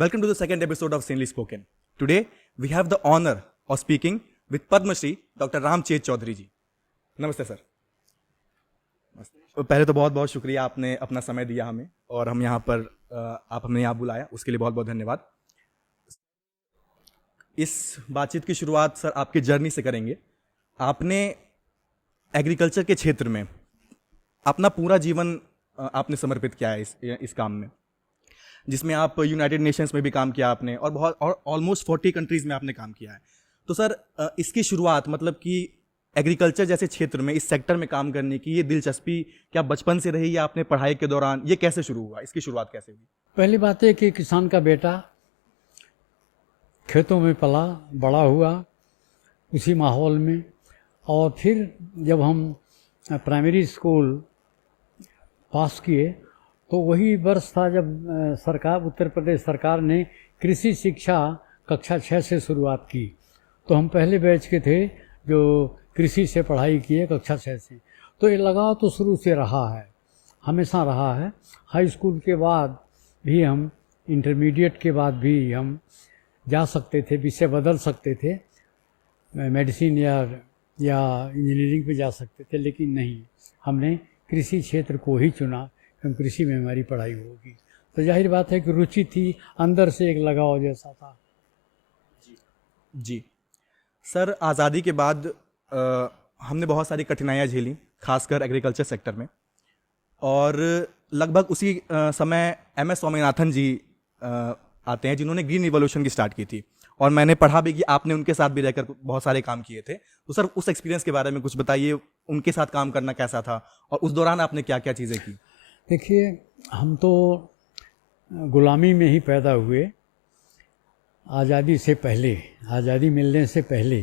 Welcome to the second episode of Sanely Spoken. Today, we have the honor of speaking with Padma Shri Dr. Ramchet Chaudhary जी. नमस्ते sir. पहले तो बहुत बहुत शुक्रिया आपने अपना समय दिया हमें और हम यहाँ पर आप हमें यहाँ बुलाया, उसके लिए बहुत बहुत धन्यवाद. इस बातचीत की शुरुआत सर आपके जर्नी से करेंगे. आपने एग्रीकल्चर के क्षेत्र में अपना पूरा जीवन आपने समर्पित किया है इस काम में, जिसमें आप यूनाइटेड नेशंस में भी काम किया आपने और बहुत और ऑलमोस्ट 40 कंट्रीज में आपने काम किया है. तो सर इसकी शुरुआत मतलब कि एग्रीकल्चर जैसे क्षेत्र में इस सेक्टर में काम करने की ये दिलचस्पी क्या बचपन से रही या आपने पढ़ाई के दौरान, ये कैसे शुरू हुआ, इसकी शुरुआत कैसे हुई? पहली बात है कि किसान का बेटा खेतों में पला बड़ा हुआ उसी माहौल में, और फिर जब हम प्राइमरी स्कूल पास किए तो वही वर्ष था जब सरकार उत्तर प्रदेश सरकार ने कृषि शिक्षा कक्षा 6 से शुरुआत की. तो हम पहले बैच के थे जो कृषि से पढ़ाई किए कक्षा 6 से. तो ये लगाव तो शुरू से रहा है, हमेशा रहा है. हाई स्कूल के बाद भी हम, इंटरमीडिएट के बाद भी हम जा सकते थे, विषय बदल सकते थे, मेडिसिन या इंजीनियरिंग पे जा सकते थे, लेकिन नहीं, हमने कृषि क्षेत्र को ही चुना. हम कृषि में हमारी पढ़ाई होगी तो जाहिर बात है कि रुचि थी, अंदर से एक लगाव जैसा था. जी सर, आज़ादी के बाद हमने बहुत सारी कठिनाइयाँ झेली, खासकर एग्रीकल्चर सेक्टर में, और लगभग उसी समय MS स्वामीनाथन जी आते हैं जिन्होंने ग्रीन रिवॉल्यूशन की स्टार्ट की थी, और मैंने पढ़ा भी कि आपने उनके साथ भी रहकर बहुत सारे काम किए थे. तो सर उस एक्सपीरियंस के बारे में कुछ बताइए, उनके साथ काम करना कैसा था और उस दौरान आपने क्या क्या चीज़ें की? देखिए, हम तो गुलामी में ही पैदा हुए, आज़ादी से पहले, आज़ादी मिलने से पहले.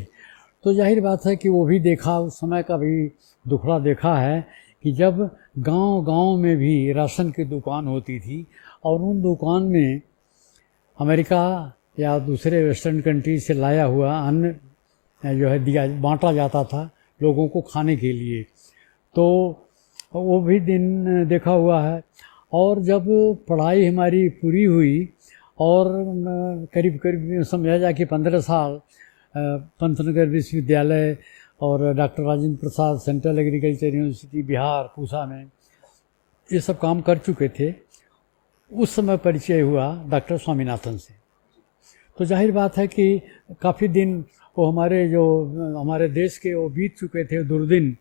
तो जाहिर बात है कि वो भी देखा, उस समय का भी दुखड़ा देखा है कि जब गांव-गांव में भी राशन की दुकान होती थी और उन दुकान में अमेरिका या दूसरे वेस्टर्न कंट्री से लाया हुआ अन्न जो है बांटा जाता था लोगों को खाने के लिए. तो वो भी दिन देखा हुआ है. और जब पढ़ाई हमारी पूरी हुई और करीब करीब समझा जाए कि 15 साल पंतनगर विश्वविद्यालय और doctor Rajendra Prasad central agriculture university Bihar Pusa में ये सब काम कर चुके थे. उस समय परिचय हुआ डॉक्टर स्वामीनाथन से. तो जाहिर बात है कि काफ़ी दिन वो हमारे देश के वो बीत चुके थे दुर्दिन,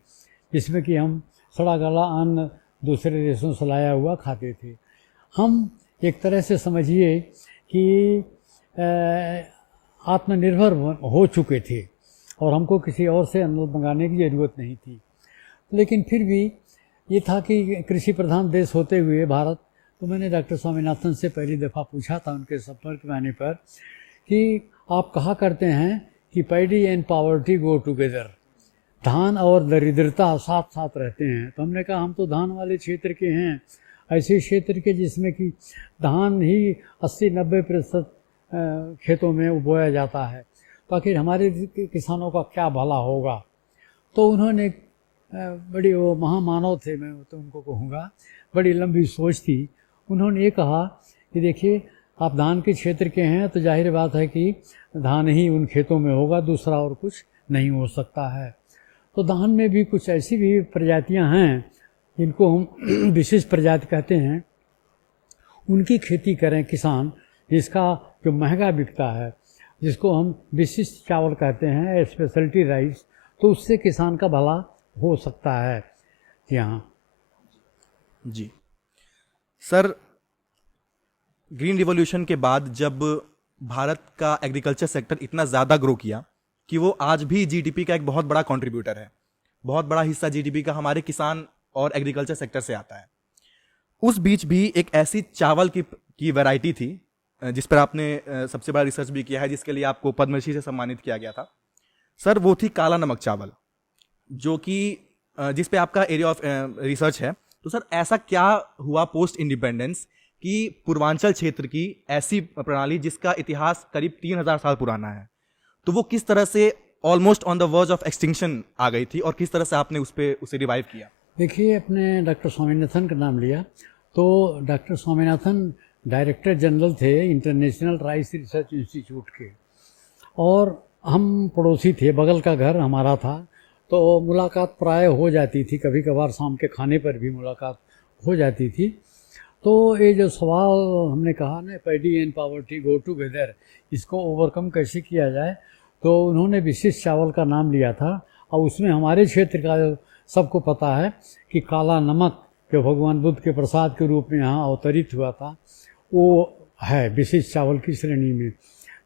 जिसमें कि हम सड़ा गला अन्न दूसरे देशों से लाया हुआ खाते थे. हम एक तरह से समझिए कि आत्मनिर्भर हो चुके थे और हमको किसी और से अन्न मंगाने की ज़रूरत नहीं थी. लेकिन फिर भी ये था कि कृषि प्रधान देश होते हुए भारत, तो मैंने डॉक्टर स्वामीनाथन से पहली दफ़ा पूछा था उनके संपर्क में आने पर कि आप कहा करते हैं कि paddy and poverty go together, धान और दरिद्रता साथ साथ रहते हैं. तो हमने कहा हम तो धान वाले क्षेत्र के हैं, ऐसे क्षेत्र के जिसमें कि धान ही 80-90% खेतों में बोया जाता है, तो आखिर हमारे किसानों का क्या भला होगा. तो उन्होंने बड़ी, वो महामानव थे, मैं तो उनको कहूँगा, बड़ी लंबी सोच थी. उन्होंने ये कहा कि देखिए, आप धान के क्षेत्र के हैं तो जाहिर बात है कि धान ही उन खेतों में होगा, दूसरा और कुछ नहीं हो सकता है. तो धान में भी कुछ ऐसी भी प्रजातियां हैं जिनको हम विशेष प्रजाति कहते हैं, उनकी खेती करें किसान, जिसका जो महंगा बिकता है, जिसको हम विशिष्ट चावल कहते हैं, स्पेशलिटी राइस, तो उससे किसान का भला हो सकता है. यहाँ जी सर, ग्रीन रिवॉल्यूशन के बाद जब भारत का एग्रीकल्चर सेक्टर इतना ज़्यादा ग्रो किया कि वो आज भी जीडीपी का एक बहुत बड़ा कंट्रीब्यूटर है, बहुत बड़ा हिस्सा जीडीपी का हमारे किसान और एग्रीकल्चर सेक्टर से आता है. उस बीच भी एक ऐसी चावल की वैरायटी थी जिस पर आपने सबसे बड़ा रिसर्च भी किया है, जिसके लिए आपको पद्मश्री से सम्मानित किया गया था. सर वो थी काला नमक चावल, जो कि जिस पे आपका एरिया ऑफ रिसर्च है. तो सर ऐसा क्या हुआ पोस्ट इंडिपेंडेंस कि पूर्वांचल क्षेत्र की ऐसी प्रणाली जिसका इतिहास करीब 3000 साल पुराना है, तो वो किस तरह से almost on the verge of extinction आ गई थी और किस तरह से आपने उसे रिवाइव किया? देखिए, अपने डॉक्टर स्वामीनाथन का नाम लिया तो डॉक्टर स्वामीनाथन डायरेक्टर जनरल थे इंटरनेशनल राइस रिसर्च इंस्टीट्यूट के, और हम पड़ोसी थे, बगल का घर हमारा था, तो मुलाकात प्राय हो जाती थी, कभी कभार शाम के खाने पर भी मुलाकात हो जाती थी। तो ये जो सवाल हमने कहा ना, paddy and poverty go together, इसको ओवरकम कैसे किया जाए, तो उन्होंने विशिष्ट चावल का नाम लिया था, और उसमें हमारे क्षेत्र का सबको पता है कि काला नमक जो भगवान बुद्ध के प्रसाद के रूप में यहाँ अवतरित हुआ था, वो है विशिष्ट चावल की श्रेणी में,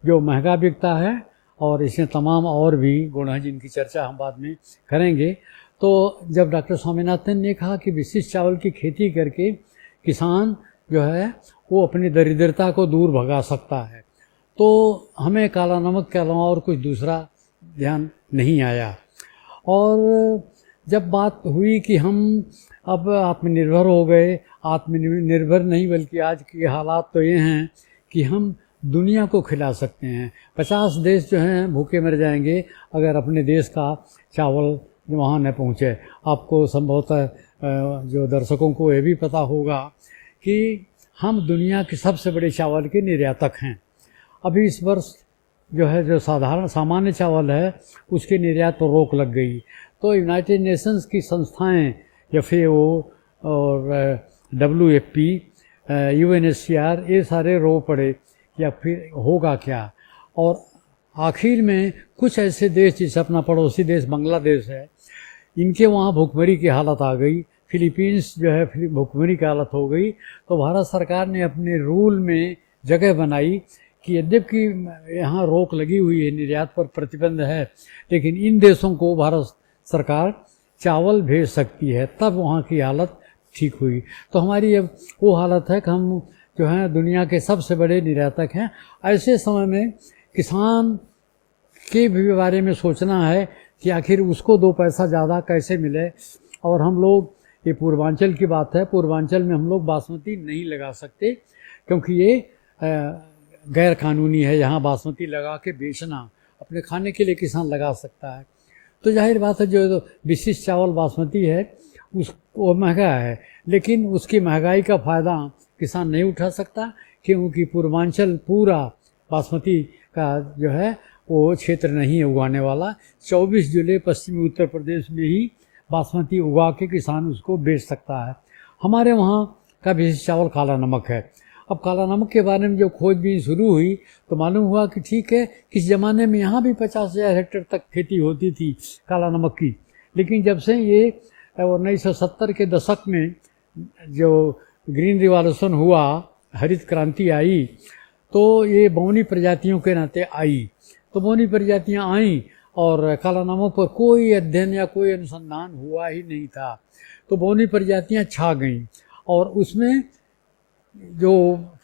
जो महंगा बिकता है, और इसमें तमाम और भी गुण हैं जिनकी चर्चा हम बाद में करेंगे। तो जब डॉक्टर स्वामीनाथन ने कहा कि विशिष्ट चावल की खेती करके किसान जो है वो अपनी दरिद्रता को दूर भगा सकता है, तो हमें काला नमक के अलावा और कुछ दूसरा ध्यान नहीं आया। और जब बात हुई कि हम अब आत्मनिर्भर हो गए, आत्मनिर्भर नहीं बल्कि आज के हालात तो ये हैं कि हम दुनिया को खिला सकते हैं। 50 देश जो हैं भूखे मर जाएंगे अगर अपने देश का चावल वहाँ न पहुँचे। आपको संभवतः जो दर्शकों को ये भी पता होगा कि हम दुनिया के सबसे बड़े चावल के निर्यातक हैं। अभी इस वर्ष जो है जो सामान्य चावल है उसके निर्यात पर रोक लग गई, तो यूनाइटेड नेशंस की संस्थाएं FAO और WFP, UNHCR ये सारे रो पड़े या फिर होगा क्या। और आखिर में कुछ ऐसे देश जैसे अपना पड़ोसी देश बांग्लादेश है, इनके वहाँ भुखमरी की हालत आ गई, फिलीपींस जो है भुखमरी की हालत हो गई। तो भारत सरकार ने अपने रूल में जगह बनाई कि यद्यपि यहाँ रोक लगी हुई है, निर्यात पर प्रतिबंध है, लेकिन इन देशों को भारत सरकार चावल भेज सकती है। तब वहाँ की हालत ठीक हुई। तो हमारी अब वो हालत है कि हम जो हैं दुनिया के सबसे बड़े निर्यातक हैं। ऐसे समय में किसान के भी बारे में सोचना है कि आखिर उसको 2 पैसा ज़्यादा कैसे मिले। और हम लोग, ये पूर्वांचल की बात है, पूर्वांचल में हम लोग बासमती नहीं लगा सकते क्योंकि ये गैर कानूनी है। यहाँ बासमती लगा के बेचना, अपने खाने के लिए किसान लगा सकता है। तो जाहिर बात है जो विशिष्ट चावल बासमती है वो महंगा है, लेकिन उसकी महंगाई का फ़ायदा किसान नहीं उठा सकता क्योंकि पूर्वांचल पूरा बासमती का जो है वो क्षेत्र नहीं है उगाने वाला। 24 जिले पश्चिमी उत्तर प्रदेश में ही बासमती उगा के किसान उसको बेच सकता है। हमारे वहाँ का विशिष्ट चावल काला नमक है। अब काला नमक के बारे में जब खोजबीन शुरू हुई तो मालूम हुआ कि ठीक है, किस ज़माने में यहाँ भी 50,000 हेक्टेयर तक खेती होती थी काला नमक की, लेकिन जब से ये 1970 के दशक में जो ग्रीन रिवॉल्यूशन हुआ, हरित क्रांति आई, तो ये बौनी प्रजातियों के नाते आई। तो बौनी प्रजातियाँ आईं और काला नमक पर कोई अध्ययन या कोई अनुसंधान हुआ ही नहीं था। तो बौनी प्रजातियाँ छा गईं और उसमें जो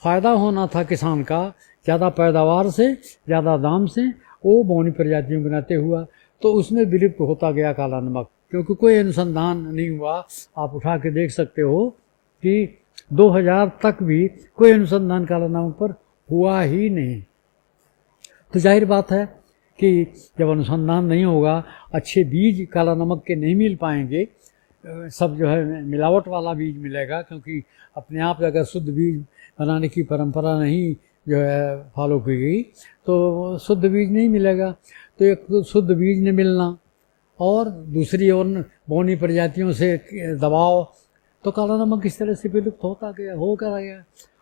फ़ायदा होना था किसान का, ज़्यादा पैदावार से, ज़्यादा दाम से, वो बौनी प्रजातियों के नाते हुआ। तो उसमें विलुप्त होता गया काला नमक, क्योंकि कोई अनुसंधान नहीं हुआ। आप उठा के देख सकते हो कि 2000 तक भी कोई अनुसंधान काला नमक पर हुआ ही नहीं। तो जाहिर बात है कि जब अनुसंधान नहीं होगा, अच्छे बीज काला नमक के नहीं मिल पाएंगे, सब जो है मिलावट वाला बीज मिलेगा, क्योंकि अपने आप अगर शुद्ध बीज बनाने की परंपरा नहीं जो है फॉलो की गई तो शुद्ध बीज नहीं मिलेगा। तो एक तो शुद्ध बीज नहीं मिलना और दूसरी ओर बौनी प्रजातियों से दबाव, तो काला नमक इस तरह से विलुप्त होता गया।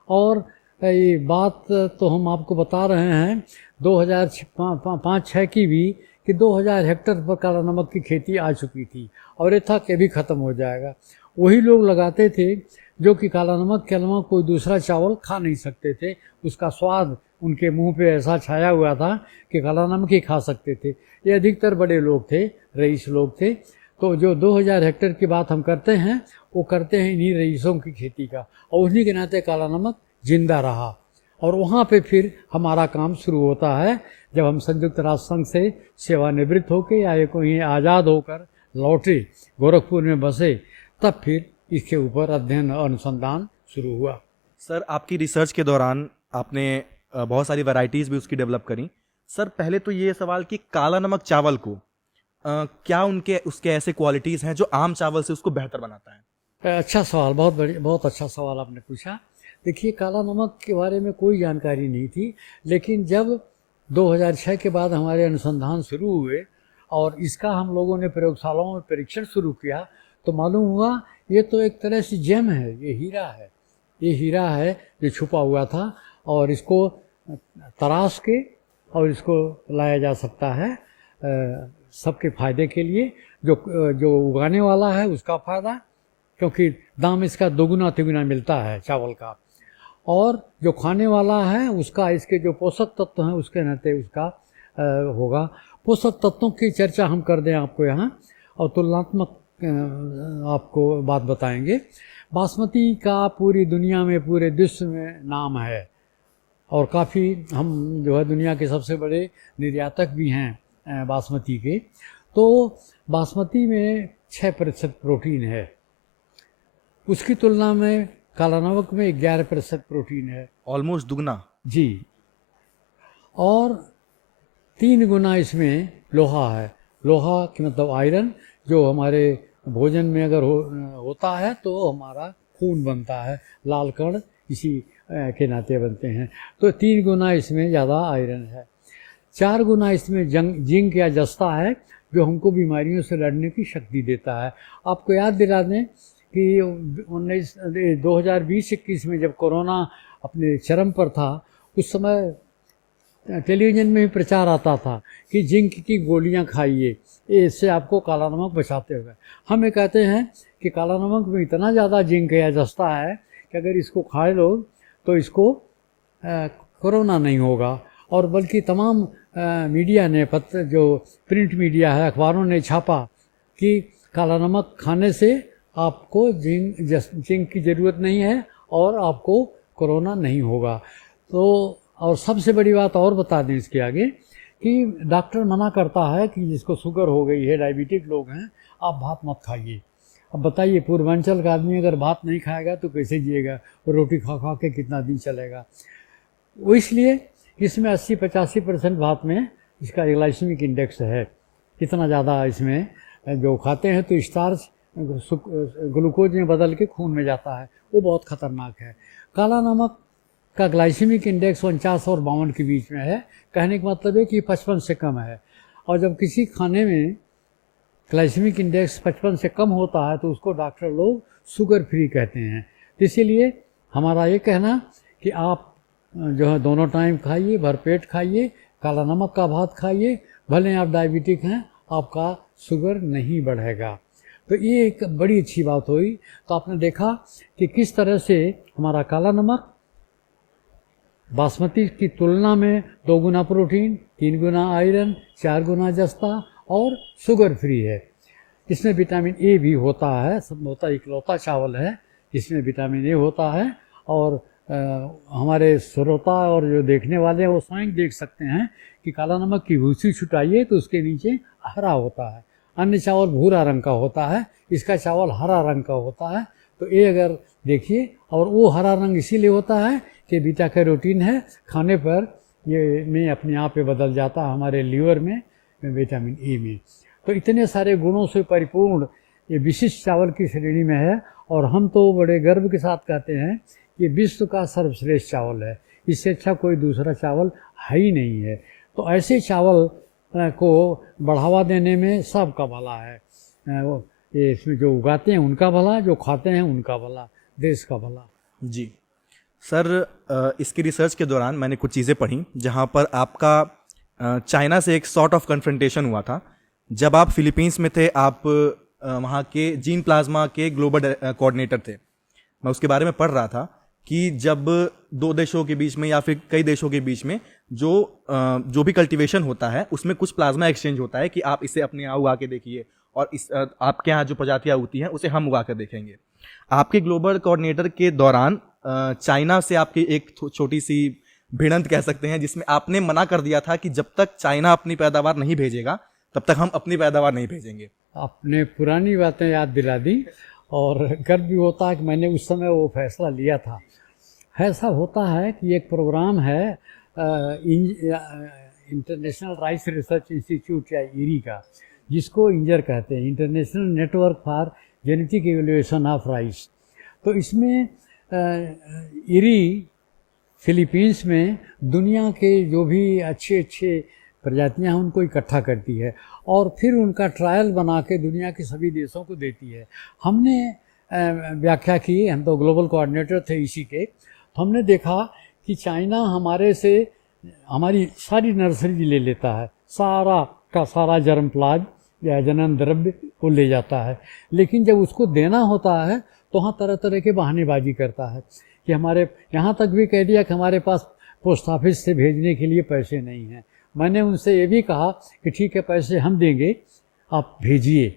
और ये बात तो हम आपको बता रहे हैं 2005-6 की भी, कि 2000 हेक्टेयर पर काला नमक की खेती आ चुकी थी और ये था कि भी ख़त्म हो जाएगा। वही लोग लगाते थे जो कि काला नमक के अलावा कोई दूसरा चावल खा नहीं सकते थे। उसका स्वाद उनके मुंह पे ऐसा छाया हुआ था कि काला नमक ही खा सकते थे। ये अधिकतर बड़े लोग थे, रईस लोग थे। तो जो 2000 हेक्टेयर की बात हम करते हैं वो करते हैं इन्हीं रईसों की खेती का, और उन्हीं के नाते काला नमक जिंदा रहा। और वहाँ पे फिर हमारा काम शुरू होता है जब हम संयुक्त राष्ट्र संघ से सेवानिवृत्त होकर या कोई आज़ाद होकर लौटे, गोरखपुर में बसे, तब फिर इसके ऊपर अध्ययन और अनुसंधान शुरू हुआ। सर, आपकी रिसर्च के दौरान आपने बहुत सारी वैरायटीज़ भी उसकी डेवलप करी। सर, पहले तो ये सवाल कि काला नमक चावल को क्या उसके ऐसे क्वालिटीज़ हैं जो आम चावल से उसको बेहतर बनाता है? अच्छा सवाल, बहुत अच्छा सवाल आपने पूछा। देखिए, काला नमक के बारे में कोई जानकारी नहीं थी, लेकिन जब 2006 के बाद हमारे अनुसंधान शुरू हुए और इसका हम लोगों ने प्रयोगशालाओं में परीक्षण शुरू किया, तो मालूम हुआ ये तो एक तरह से जेम है, ये हीरा है, ये हीरा है जो छुपा हुआ था, और इसको तराश के और इसको लाया जा सकता है सबके फ़ायदे के लिए। जो उगाने वाला है उसका फ़ायदा, क्योंकि दाम इसका दोगुना तिगुना मिलता है चावल का, और जो खाने वाला है उसका, इसके जो पोषक तत्व हैं उसके नाते उसका होगा। पोषक तत्वों की चर्चा हम कर दें आपको यहाँ, और तुलनात्मक आपको बात बताएंगे। बासमती का पूरी दुनिया में, पूरे विश्व में नाम है, और काफ़ी हम जो है दुनिया के सबसे बड़े निर्यातक भी हैं बासमती के। तो बासमती में 6% प्रोटीन है, उसकी तुलना में काला नमक में 11% प्रोटीन है, ऑलमोस्ट दुगना जी। और 3 गुना इसमें लोहा है। लोहा की मतलब आयरन, जो हमारे भोजन में अगर होता है तो हमारा खून बनता है, लाल कण इसी के नाते बनते हैं। तो 3 गुना इसमें ज़्यादा आयरन है। 4 गुना इसमें जिंक या जस्ता है, जो हमको बीमारियों से लड़ने की शक्ति देता है। आपको याद दिला दें कि 2020-21 में जब कोरोना अपने चरम पर था, उस समय टेलीविज़न में भी प्रचार आता था कि जिंक की गोलियां खाइए, इससे आपको काला नमक बचाते हुए। हम ये कहते हैं कि काला नमक में इतना ज़्यादा जिंक या जस्ता है कि अगर इसको खाए लोग तो इसको कोरोना नहीं होगा। और बल्कि तमाम मीडिया ने, पत्र जो प्रिंट मीडिया है, अखबारों ने छापा कि काला नमक खाने से आपको जिंक की ज़रूरत नहीं है और आपको कोरोना नहीं होगा। तो और सबसे बड़ी बात और बता दें इसके आगे कि डॉक्टर मना करता है कि जिसको शुगर हो गई है, डायबिटिक लोग हैं, आप भात मत खाइए। अब बताइए, पूर्वांचल का आदमी अगर भात नहीं खाएगा तो कैसे जिएगा? रोटी खा खा के कितना दिन चलेगा? वो इसलिए इसमें 80-85% भात में इसका ग्लाइसेमिक इंडेक्स है। इतना ज़्यादा इसमें जो खाते हैं तो स्टार्च ग्लूकोज में बदल के खून में जाता है, वो बहुत ख़तरनाक है। काला नमक का ग्लाइसेमिक इंडेक्स 49 और 52 के बीच में है। कहने का मतलब है कि 55 से कम है। और जब किसी खाने में ग्लाइसेमिक इंडेक्स 55 से कम होता है तो उसको डॉक्टर लोग शुगर फ्री कहते हैं। तो इसीलिए हमारा ये कहना कि आप जो है दोनों टाइम खाइए, भरपेट खाइए, काला नमक का भात खाइए, भले आप डायबिटिक हैं, आपका शुगर नहीं बढ़ेगा। तो ये एक बड़ी अच्छी बात हुई। तो आपने देखा कि किस तरह से हमारा काला नमक बासमती की तुलना में 2 गुना प्रोटीन, 3 गुना आयरन, 4 गुना जस्ता और शुगर फ्री है। इसमें विटामिन ए भी होता है, होता इकलौता चावल है जिसमें विटामिन ए होता है। और हमारे श्रोता और जो देखने वाले हैं वो स्वयं देख सकते हैं कि काला नमक की भूसी छुटाइए तो उसके नीचे हरा होता है। अन्य चावल भूरा रंग का होता है, इसका चावल हरा रंग का होता है। तो ये अगर देखिए, और वो हरा रंग इसीलिए होता है कि बीटा कैरोटीन है, खाने पर ये में अपने आप पे बदल जाता है हमारे लीवर में विटामिन ए में। तो इतने सारे गुणों से परिपूर्ण ये विशिष्ट चावल की श्रेणी में है। और हम तो बड़े गर्व के साथ कहते हैं कि विश्व का सर्वश्रेष्ठ चावल है, इससे अच्छा कोई दूसरा चावल है ही नहीं है। तो ऐसे चावल को बढ़ावा देने में सबका भला है। ये इसमें जो उगाते हैं उनका भला, जो खाते हैं उनका भला, देश का भला। जी सर, इसकी रिसर्च के दौरान मैंने कुछ चीज़ें पढ़ी जहाँ पर आपका चाइना से एक सॉर्ट ऑफ कन्फ्रंटेशन हुआ था। जब आप फिलीपींस में थे, आप वहाँ के जीन प्लाज्मा के ग्लोबल कोऑर्डिनेटर थे। मैं उसके बारे में पढ़ रहा था कि जब 2 देशों के बीच में या फिर कई देशों के बीच में जो भी कल्टीवेशन होता है उसमें कुछ प्लाज्मा एक्सचेंज होता है कि आप इसे अपने यहाँ उगा के देखिए और इस आपके यहाँ जो प्रजातियाँ होती हैं उसे हम उगा कर देखेंगे। आपके ग्लोबल कोऑर्डिनेटर के दौरान चाइना से आपकी एक छोटी सी भिड़ंत कह सकते हैं, जिसमें आपने मना कर दिया था कि जब तक चाइना अपनी पैदावार नहीं भेजेगा तब तक हम अपनी पैदावार नहीं भेजेंगे। आपने पुरानी बातें याद दिला दी और गर्व भी होता है कि मैंने उस समय वो फैसला लिया था। ऐसा होता है कि एक प्रोग्राम है इंटरनेशनल राइस रिसर्च इंस्टीट्यूट या IRI का, जिसको इंजर कहते हैं, international network for genetic evaluation of rice. तो इसमें इरी फिलीपींस में दुनिया के जो भी अच्छे अच्छे प्रजातियां हैं उनको इकट्ठा करती है और फिर उनका ट्रायल बना के दुनिया के सभी देशों को देती है। हमने व्याख्या की, हम तो ग्लोबल कोऑर्डिनेटर थे इसी के, तो हमने देखा कि चाइना हमारे से हमारी सारी नर्सरी ले लेता है, सारा का सारा जर्म प्लाज या जनन द्रव्य वो ले जाता है, लेकिन जब उसको देना होता है तो वहाँ तरह तरह के बहानेबाजी करता है कि हमारे यहाँ तक भी कह दिया कि हमारे पास पोस्ट ऑफिस से भेजने के लिए पैसे नहीं हैं। मैंने उनसे ये भी कहा कि ठीक है पैसे हम देंगे, आप भेजिए।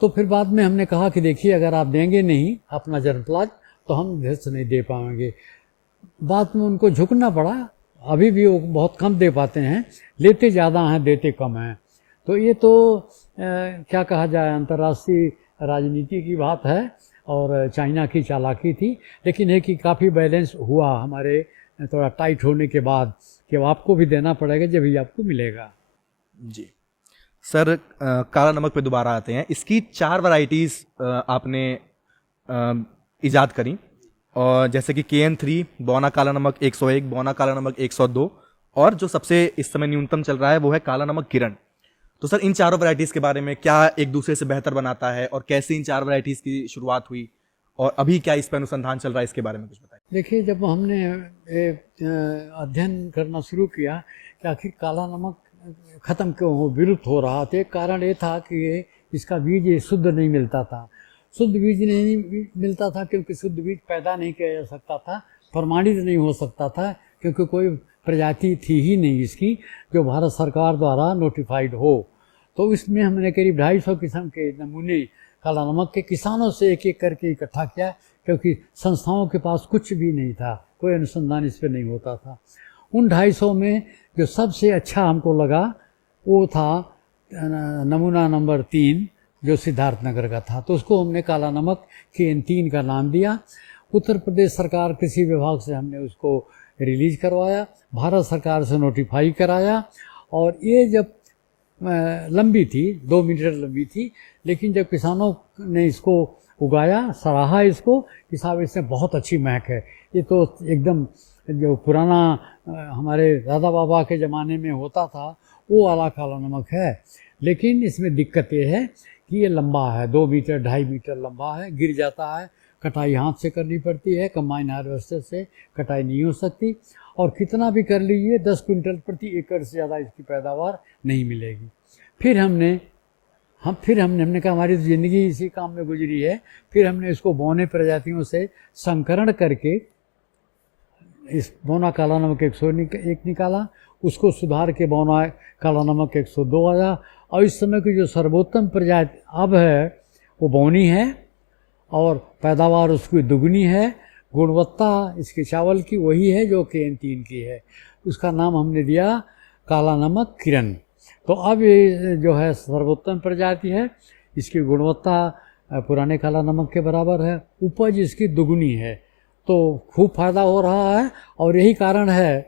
तो फिर बाद में हमने कहा कि देखिए अगर आप देंगे नहीं अपना जर्म प्लाज तो हम घर से नहीं दे पाएंगे। बाद में उनको झुकना पड़ा, अभी भी वो बहुत कम दे पाते हैं, लेते ज़्यादा हैं देते कम हैं। तो ये तो क्या कहा जाए, अंतर्राष्ट्रीय राजनीति की बात है और चाइना की चालाकी थी, लेकिन है कि काफ़ी बैलेंस हुआ हमारे थोड़ा टाइट होने के बाद कि अब आपको भी देना पड़ेगा जब ही आपको मिलेगा। जी सर, काला नमक पे दोबारा आते हैं। इसकी 4 वैरायटीज़ आपने इजाद करी, और जैसे कि KN3, बौना काला नमक 101, बौना काला नमक 102, और जो सबसे इस समय न्यूनतम चल रहा है वो है काला नमक किरण। तो सर इन चारों वैरायटीज़ के बारे में क्या एक दूसरे से बेहतर बनाता है और कैसे इन 4 वैरायटीज़ की शुरुआत हुई और अभी क्या इस पर अनुसंधान चल रहा है, इसके बारे में कुछ बताइए। देखिए, जब हमने अध्ययन करना शुरू किया कि आखिर काला नमक ख़त्म क्यों हो, विलुप्त हो रहा, तो एक कारण ये था कि इसका बीज शुद्ध नहीं मिलता था। शुद्ध बीज नहीं मिलता था क्योंकि शुद्ध बीज पैदा नहीं किया जा सकता था, प्रमाणित नहीं हो सकता था, क्योंकि कोई प्रजाति थी ही नहीं इसकी जो भारत सरकार द्वारा नोटिफाइड हो। तो इसमें हमने करीब 250 किस्म के नमूने काला नमक के किसानों से एक एक करके इकट्ठा किया, क्योंकि संस्थाओं के पास कुछ भी नहीं था, कोई अनुसंधान इस पर नहीं होता था। उन 250 में जो सबसे अच्छा हमको लगा वो था नमूना नंबर 3 जो सिद्धार्थनगर का था, तो उसको हमने काला नमक KN3 का नाम दिया। उत्तर प्रदेश सरकार कृषि विभाग से हमने उसको रिलीज करवाया, भारत सरकार से नोटिफाई कराया, और ये जब लंबी थी, 2 मीटर लंबी थी, लेकिन जब किसानों ने इसको उगाया, सराहा इसको कि साहब इसमें बहुत अच्छी महक है, ये तो एकदम जो पुराना हमारे दादा बाबा के ज़माने में होता था वो वाला काला नमक है। लेकिन इसमें दिक्कत ये है कि ये लंबा है, 2 मीटर 2.5 मीटर लंबा है, गिर जाता है, कटाई हाथ से करनी पड़ती है, कंबाइन हार्वेस्टर से कटाई नहीं हो सकती, और कितना भी कर लीजिए 10 क्विंटल प्रति एकड़ से ज़्यादा इसकी पैदावार नहीं मिलेगी। फिर हमने कहा हमारी ज़िंदगी इसी काम में गुजरी है। फिर हमने इसको बौने प्रजातियों से संकरण करके इस बौना काला नमक 101 निकाला, उसको सुधार के बौना काला नमक 102 आया, और इस समय की जो सर्वोत्तम प्रजाति अब है वो बौनी है और पैदावार उसकी दुगनी है, गुणवत्ता इसके चावल की वही है जो KN3 की है। उसका नाम हमने दिया काला नमक किरण। तो अब ये जो है सर्वोत्तम प्रजाति है, इसकी गुणवत्ता पुराने काला नमक के बराबर है, उपज इसकी दुगनी है, तो खूब फायदा हो रहा है। और यही कारण है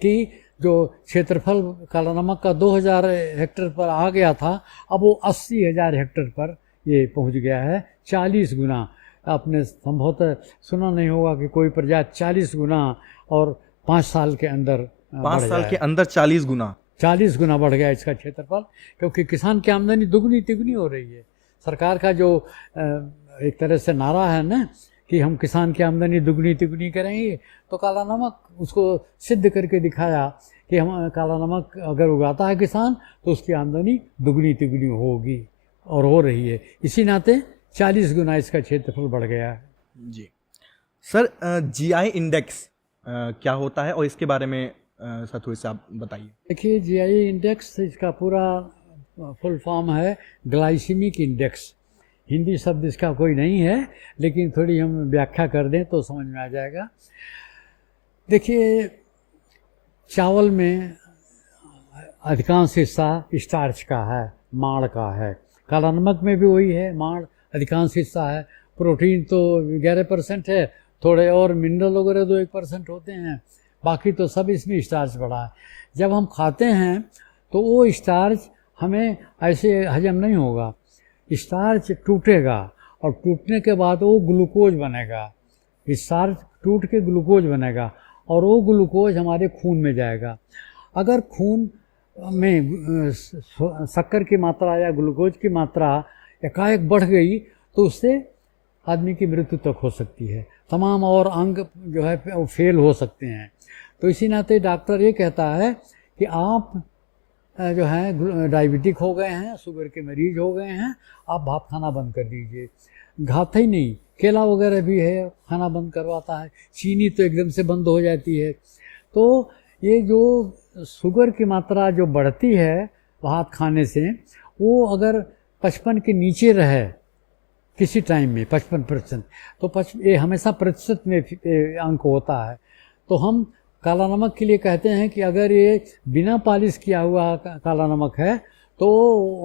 कि जो क्षेत्रफल काला नमक का 2000 हेक्टेयर पर आ गया था, अब वो 80,000 हेक्टेयर पर ये पहुंच गया है, 40 गुना। आपने संभवतः सुना नहीं होगा कि कोई प्रजाति 40 गुना और 5 साल के अंदर 5 साल के अंदर 40 गुना बढ़ गया इसका क्षेत्रफल, क्योंकि किसान की आमदनी दुगनी तिगुनी हो रही है। सरकार का जो एक तरह से नारा है ना कि हम किसान की आमदनी दुगनी तिगुनी करेंगे, तो काला नमक उसको सिद्ध करके दिखाया कि हम काला नमक अगर उगाता है किसान तो उसकी आमदनी दुगनी तिगुनी होगी, और हो रही है। इसी नाते 40 गुना इसका क्षेत्रफल बढ़ गया है। जी सर, GI इंडेक्स क्या होता है और इसके बारे में सर थोड़ी सी आप बताइए। देखिए, GI इंडेक्स इसका पूरा फुल फॉर्म है ग्लाइसीमिक इंडेक्स। हिंदी शब्द इसका कोई नहीं है, लेकिन थोड़ी हम व्याख्या कर दें तो समझ में आ जाएगा। देखिए, चावल में अधिकांश हिस्सा स्टार्च का है, माड़ का है। काला नमक में भी वही है, माड़ अधिकांश हिस्सा है। प्रोटीन तो 11% है, थोड़े और मिनरल वगैरह 2-1% होते हैं, बाकी तो सब इसमें स्टार्च पड़ा है। जब हम खाते हैं तो वो स्टार्च हमें ऐसे हजम नहीं होगा, स्टार्च टूटेगा और टूटने के बाद वो ग्लूकोज बनेगा। स्टार्च टूट के ग्लूकोज बनेगा और वो ग्लूकोज हमारे खून में जाएगा। अगर खून में शक्कर की मात्रा या ग्लूकोज की मात्रा एकाएक बढ़ गई तो उससे आदमी की मृत्यु तक हो सकती है, तमाम और अंग जो है वो फेल हो सकते हैं। तो इसी नाते डॉक्टर ये कहता है कि आप जो है डायबिटिक हो गए हैं, शुगर के मरीज हो गए हैं, आप भात खाना बंद कर दीजिए। घात ही नहीं, केला वगैरह भी है, खाना बंद करवाता है, चीनी तो एकदम से बंद हो जाती है। तो ये जो शुगर की मात्रा जो बढ़ती है भात खाने से, वो अगर 55 के नीचे रहे किसी टाइम में 55%, तो ये हमेशा प्रतिशत में अंक होता है। तो हम काला नमक के लिए कहते हैं कि अगर ये बिना पॉलिश किया हुआ काला नमक है तो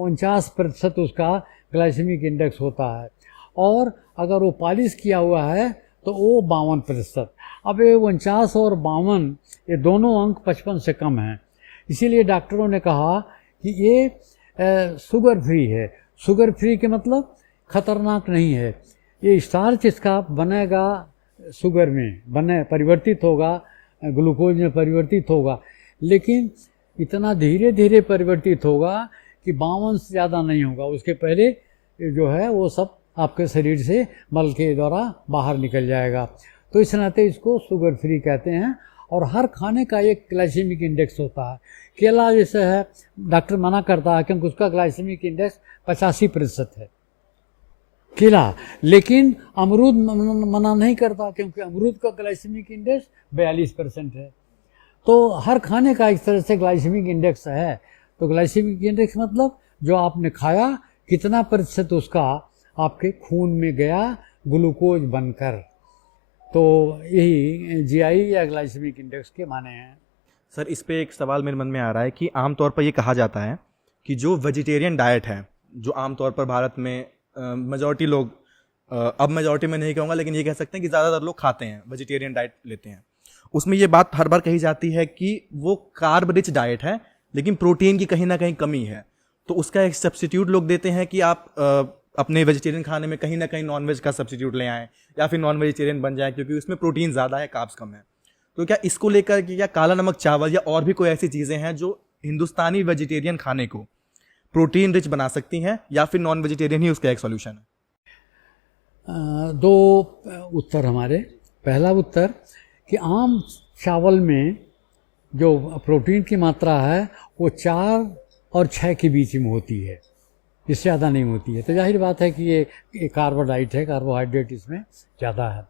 49% उसका ग्लाइसेमिक इंडेक्स होता है, और अगर वो पॉलिश किया हुआ है तो वो 52%। अब ये 49 और 52 ये दोनों अंक 55 से कम हैं। इसीलिए डॉक्टरों ने कहा कि ये शुगर फ्री है। शुगर फ्री के मतलब खतरनाक नहीं है। ये स्टार्च इसका बनेगा, शुगर में परिवर्तित होगा, ग्लूकोज में परिवर्तित होगा, लेकिन इतना धीरे धीरे परिवर्तित होगा कि 52 से ज़्यादा नहीं होगा। उसके पहले जो है वो सब आपके शरीर से मल के द्वारा बाहर निकल जाएगा। तो इस नाते इसको शुगर फ्री कहते हैं। और हर खाने का एक ग्लाइसेमिक इंडेक्स होता है। केला जैसे है, डॉक्टर मना करता है क्योंकि उसका ग्लाइसेमिक इंडेक्स 85% है केला, लेकिन अमरूद मना नहीं करता क्योंकि अमरूद का ग्लाइसेमिक इंडेक्स 42% है। तो हर खाने का एक तरह से ग्लाइसेमिक इंडेक्स है। तो ग्लाइसेमिक इंडेक्स मतलब जो आपने खाया कितना प्रतिशत उसका आपके खून में गया ग्लूकोज बनकर। तो यही जीआई या ग्लाइसेमिक इंडेक्स के माने हैं। सर, इस पे एक सवाल मेरे मन में आ रहा है कि आमतौर पर ये कहा जाता है कि जो वेजिटेरियन डाइट है, जो आमतौर पर भारत में मेजॉरिटी लोग, अब मेजॉरिटी में नहीं कहूँगा लेकिन ये कह सकते हैं कि ज़्यादातर लोग खाते हैं, वेजिटेरियन डाइट लेते हैं, उसमें ये बात हर बार कही जाती है कि वो कार्ब रिच डाइट है लेकिन प्रोटीन की कहीं ना कहीं कमी है। तो उसका एक सब्स्टिट्यूट लोग देते हैं कि आप अपने वेजिटेरियन खाने में कहीं ना कहीं नॉनवेज का सब्स्टिट्यूट ले आएँ या फिर नॉन वेजिटेरियन बन जाए क्योंकि उसमें प्रोटीन ज़्यादा है, कार्ब्स कम है। तो क्या इसको लेकर कि क्या काला नमक चावल या और भी कोई ऐसी चीज़ें हैं जो हिंदुस्तानी वेजिटेरियन खाने को प्रोटीन रिच बना सकती हैं, या फिर नॉन वेजिटेरियन ही उसका एक सॉल्यूशन है? दो उत्तर हमारे। पहला उत्तर कि आम चावल में जो प्रोटीन की मात्रा है वो 4 और 6 के बीच में होती है, इससे ज़्यादा नहीं होती है। तो जाहिर बात है कि ये कार्बोहाइड्रेट है, कार्बोहाइड्रेट इसमें ज़्यादा है।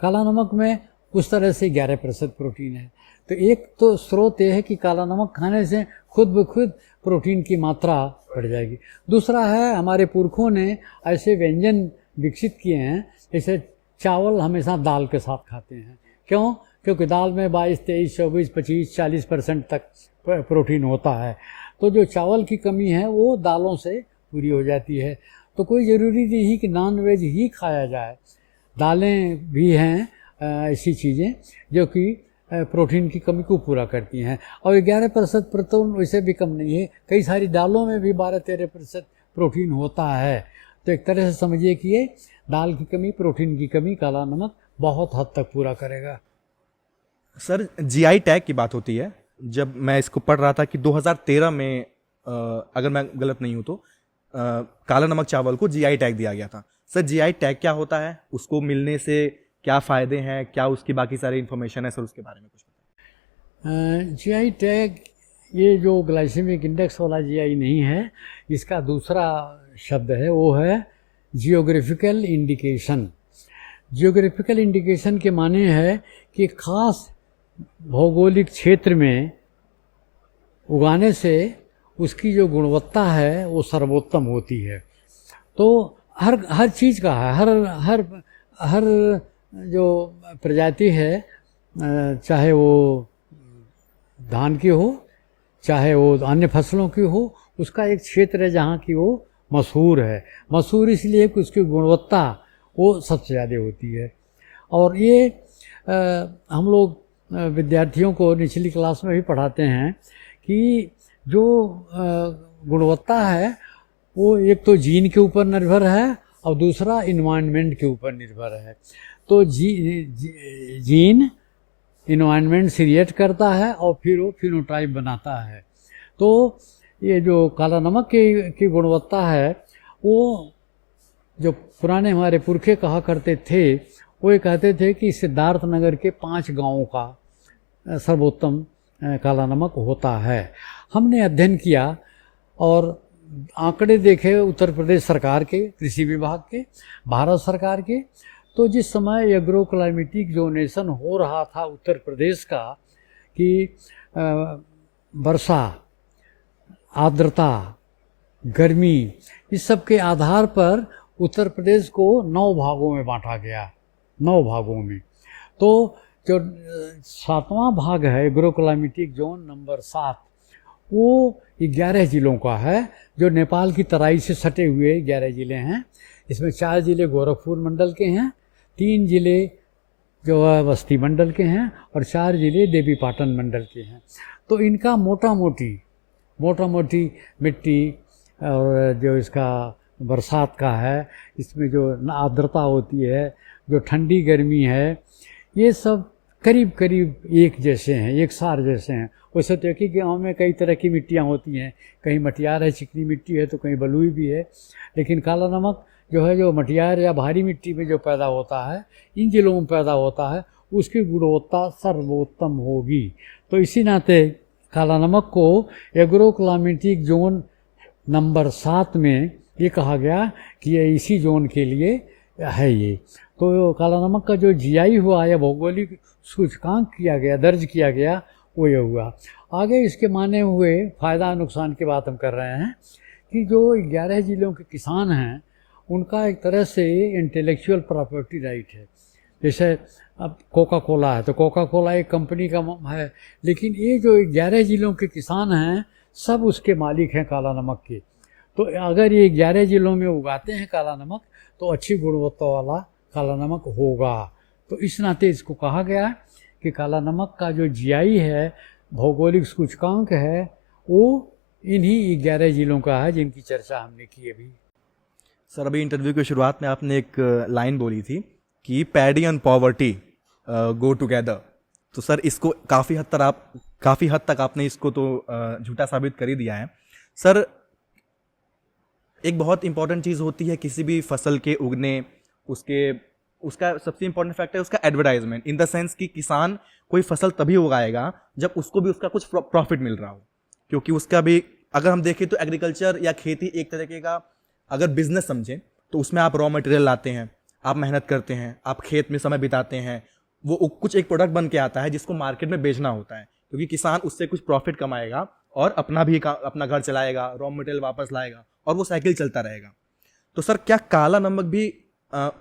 काला नमक में उस तरह से 11% प्रोटीन है। तो एक तो स्रोत ये है कि काला नमक खाने से खुद ब खुद प्रोटीन की मात्रा बढ़ जाएगी। दूसरा है, हमारे पुरखों ने ऐसे व्यंजन विकसित किए हैं, जैसे चावल हमेशा दाल के साथ खाते हैं। क्यों? क्योंकि दाल में 22, 23, 24, 25, 40% तक प्रोटीन होता है। तो जो चावल की कमी है वो दालों से पूरी हो जाती है। तो कोई ज़रूरी नहीं कि नॉन वेज ही खाया जाए, दालें भी हैं ऐसी चीज़ें जो कि प्रोटीन की कमी को पूरा करती हैं। और 11% प्रोटीन वैसे भी कम नहीं है, कई सारी दालों में भी 12-13% प्रोटीन होता है। तो एक तरह से समझिए कि ये दाल की कमी, प्रोटीन की कमी काला नमक बहुत हद तक पूरा करेगा। सर, जीआई टैग की बात होती है। जब मैं इसको पढ़ रहा था कि 2013 में अगर मैं गलत नहीं हूँ तो काला नमक चावल को जीआई टैग दिया गया था। सर, जीआई टैग क्या होता है, उसको मिलने से क्या फ़ायदे हैं, क्या उसकी बाकी सारी इन्फॉर्मेशन है सर, उसके बारे में कुछ बताएं। जीआई टैग ये जो ग्लाइसेमिक इंडेक्स वाला जीआई नहीं है, इसका दूसरा शब्द है, वो है जियोग्राफिकल इंडिकेशन। जियोग्राफिकल इंडिकेशन के माने है कि खास भौगोलिक क्षेत्र में उगाने से उसकी जो गुणवत्ता है वो सर्वोत्तम होती है। तो हर चीज़ का है, हर जो प्रजाति है, चाहे वो धान की हो चाहे वो अन्य फसलों की हो, उसका एक क्षेत्र है जहाँ की वो मशहूर है। मशहूर इसलिए कि उसकी गुणवत्ता वो सबसे ज़्यादा होती है। और ये हम लोग विद्यार्थियों को निचली क्लास में भी पढ़ाते हैं कि जो गुणवत्ता है वो एक तो जीन के ऊपर निर्भर है और दूसरा इन्वायरमेंट के ऊपर निर्भर है। तो जीन इन्वायरमेंट से रिएक्ट करता है और फिर वो फिनोटाइप बनाता है। तो ये जो काला नमक की गुणवत्ता है, वो जो पुराने हमारे पुरखे कहा करते थे, वो ये कहते थे कि सिद्धार्थ नगर के 5 गांवों का सर्वोत्तम काला नमक होता है। हमने अध्ययन किया और आंकड़े देखे उत्तर प्रदेश सरकार के, कृषि विभाग के, भारत सरकार के। तो जिस समय एग्रो क्लाइमेटिक जोनेशन हो रहा था उत्तर प्रदेश का, कि वर्षा, आर्द्रता, गर्मी, इस सब के आधार पर उत्तर प्रदेश को 9 भागों में बांटा गया, 9 भागों में। तो जो 7वां भाग है एग्रो क्लाइमेटिक जोन नंबर 7, वो 11 जिलों का है, जो नेपाल की तराई से सटे हुए 11 जिले हैं। इसमें 4 जिले गोरखपुर मंडल के हैं, 3 जिले जो है बस्ती मंडल के हैं और 4 जिले देवीपाटन मंडल के हैं। तो इनका मोटा मोटी मिट्टी और जो इसका बरसात का है, इसमें जो आर्द्रता होती है, जो ठंडी गर्मी है, ये सब करीब करीब एक जैसे हैं, एक सार जैसे हैं। वैसे तो एक ही गाँव में कई तरह की मिट्टियाँ होती हैं, कहीं मटियार है, चिकनी मिट्टी है, तो कहीं बलुई भी है। लेकिन काला नमक जो है, जो मटियार या भारी मिट्टी में जो पैदा होता है, इन जिलों में पैदा होता है, उसकी गुणवत्ता सर्वोत्तम होगी। तो इसी नाते काला नमक को एग्रो क्लाइमेटिक जोन नंबर 7 में ये कहा गया कि ये इसी जोन के लिए है ये। तो काला नमक का जो जीआई हुआ या भौगोलिक सूचकांक किया गया, दर्ज किया गया, वो ये हुआ। आगे इसके माने हुए फ़ायदा नुकसान की बात हम कर रहे हैं कि जो 11 जिलों के किसान हैं, उनका एक तरह से इंटेलेक्चुअल प्रॉपर्टी राइट है। जैसे अब कोका कोला है, तो कोका कोला एक कंपनी का है, लेकिन ये जो 11 जिलों के किसान हैं, सब उसके मालिक हैं काला नमक के। तो अगर ये 11 जिलों में उगाते हैं काला नमक, तो अच्छी गुणवत्ता वाला काला नमक होगा। तो इस नाते इसको कहा गया कि काला नमक का जो जीआई है, भौगोलिक सूचकांक है, वो इन्हीं 11 जिलों का है जिनकी चर्चा हमने की अभी। सर, अभी इंटरव्यू की शुरुआत में आपने एक लाइन बोली थी कि paddy and poverty go together. तो सर, इसको काफ़ी हद तक आपने इसको तो झूठा साबित कर ही दिया है। सर, एक बहुत इंपॉर्टेंट चीज़ होती है किसी भी फसल के उगने, उसका सबसे इंपॉर्टेंट फैक्टर है उसका एडवर्टाइजमेंट, इन द सेंस कि किसान कोई फसल तभी उगाएगा जब उसको भी उसका कुछ प्रॉफिट मिल रहा हो। क्योंकि उसका भी, अगर हम देखें तो एग्रीकल्चर या खेती एक तरीके का अगर बिजनेस समझें, तो उसमें आप रॉ मटेरियल लाते हैं, आप मेहनत करते हैं, आप खेत में समय बिताते हैं, वो कुछ एक प्रोडक्ट बन के आता है जिसको मार्केट में बेचना होता है, क्योंकि किसान उससे कुछ प्रॉफिट कमाएगा और अपना घर चलाएगा, रॉ मटेरियल वापस लाएगा और वो साइकिल चलता रहेगा। तो सर, क्या काला नमक भी